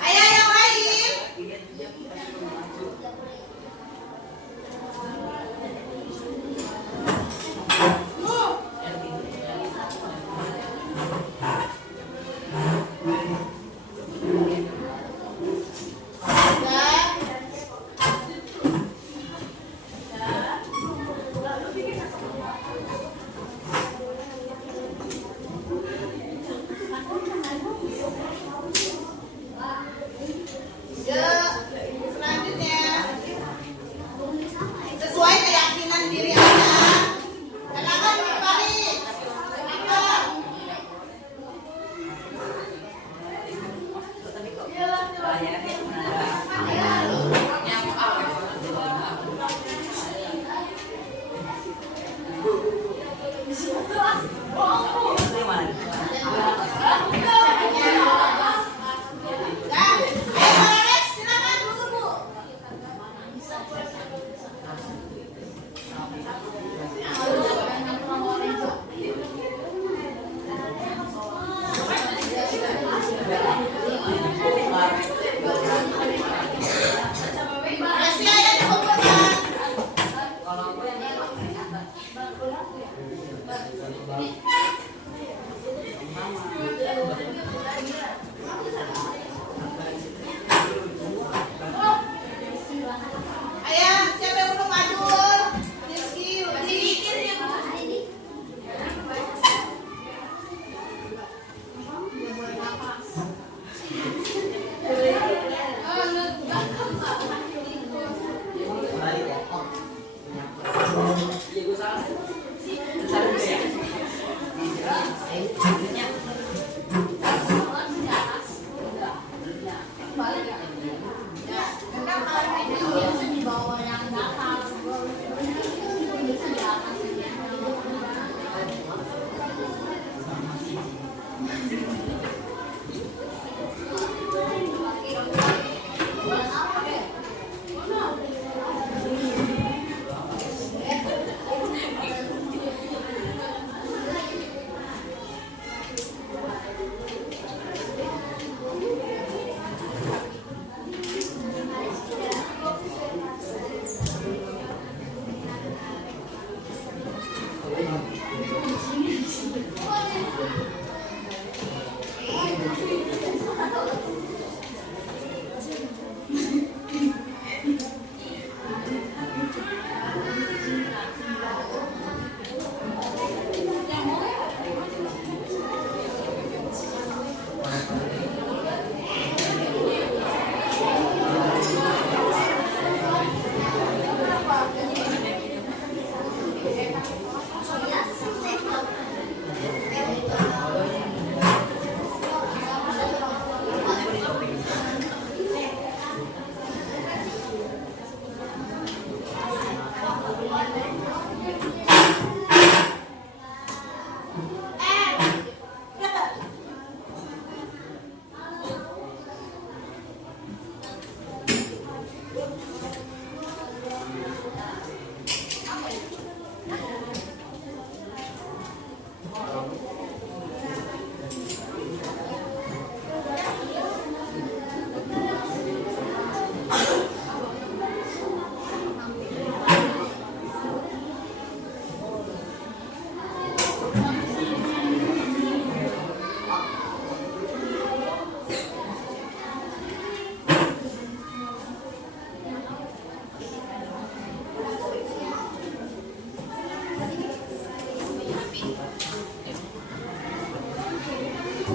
Ayah yang lain. Selanjutnya sesuai keyakinan diri Anda. Katakan kembali. Silakan dulu, Bu. Masih ada di komputer. Ayah, siapa yang belum maju? Rizky, Rudi.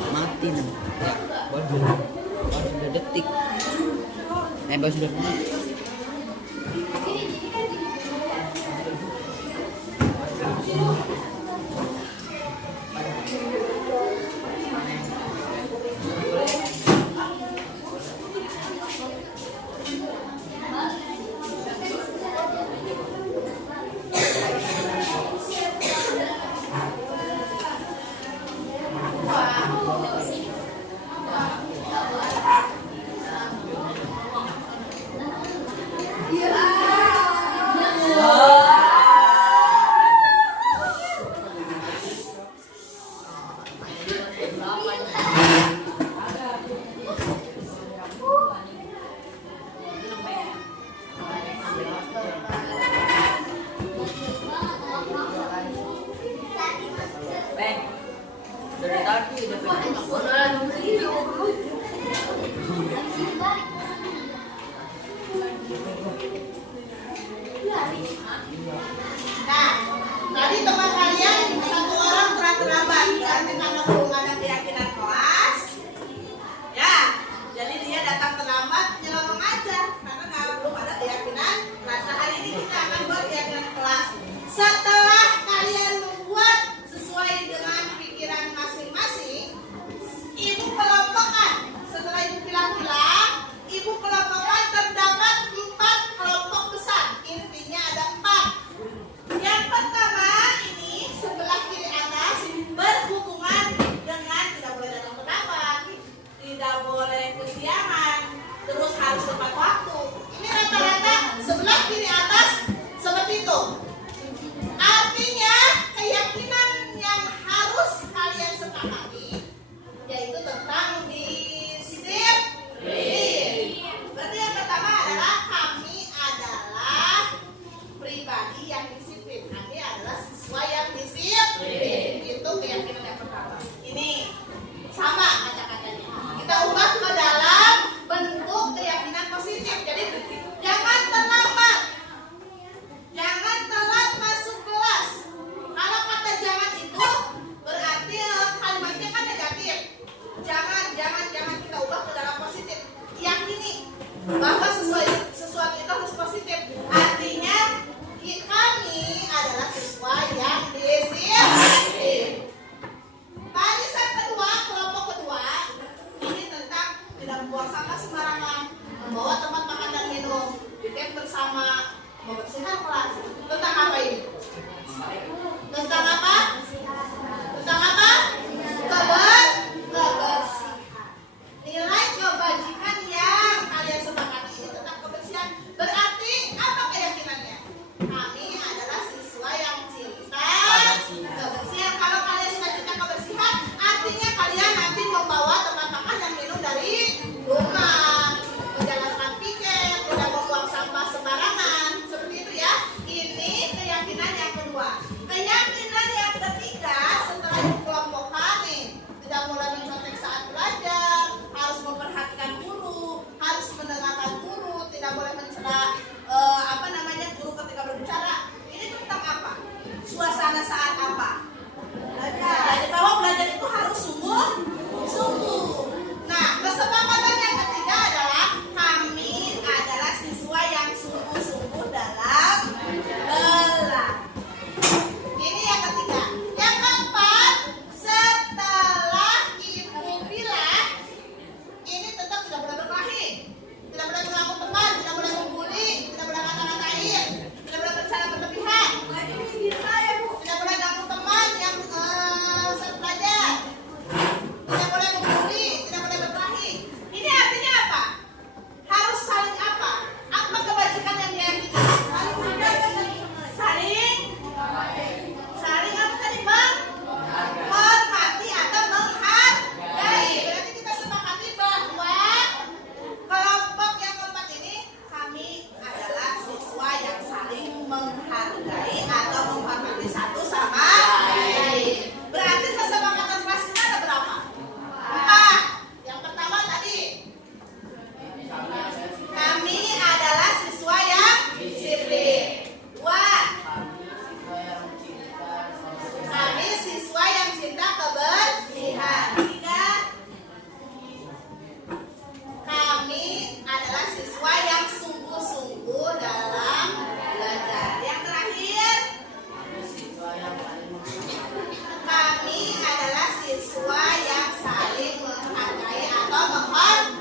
Mati nih. Baru 2 detik. Baru sudah. membuang sampah sembarangan, membawa tempat makan dan minum, weekend bersama, membersihkan kelas. Tentang apa ini? Tentang apa? Tentang apa? Kebersihan. Nilai kebajikan yang kalian sepakati ini tentang kebersihan. Berarti apa keyakinannya? Kami adalah siswa yang cinta kebersihan. Kalau kalian sudah cinta kebersihan, artinya kalian nanti membawa tempat makan dan minum dari rumah, menjalankan piket, tidak membuang sampah sembarangan. Seperti itu ya. Ini keyakinan yang kedua. Keyakinan yang ketiga, setelah dikelompokkan nih, tidak boleh mencontek saat belajar, harus memperhatikan guru, harus mendengarkan guru, tidak boleh mencela guru ketika berbicara. Ini tentang apa? Suasana saat apa? Belajar. Jadi bahwa belajar itu harus sungguh. Nah, kesepakatan yang ketiga adalah kami adalah siswa yang sungguh-sungguh dalam belajar. Ini yang ketiga. Yang keempat, setelah ibu bilang, ini tetap tidak boleh berkelahi, tidak boleh mengaku teman, tidak boleh membuli, tidak boleh ngata-ngatain, tidak boleh berbicara berlebihan, tidak boleh ganggu teman yang sebelajar, tidak boleh membuli, tidak boleh berkelahi. Ini artinya apa? Harus saling apa? Apa kebajikan yang diyakini? Saling apa tadi, Bang? Menghormati atau menghargai. Berarti kita sepakati bahwa kelompok yang keempat ini kami adalah siswa yang saling menghargai atau menghormati satu sama lain. Berarti kesepakatan kelas kita ada berapa? 4. Yang pertama tadi, kami adalah siswa yang disiplin. 2, kami siswa yang cinta kebersihan. 3, kami adalah siswa yang sungguh-sungguh dalam belajar. Yang terakhir, kami adalah siswa yang saling menghargai atau menghormati.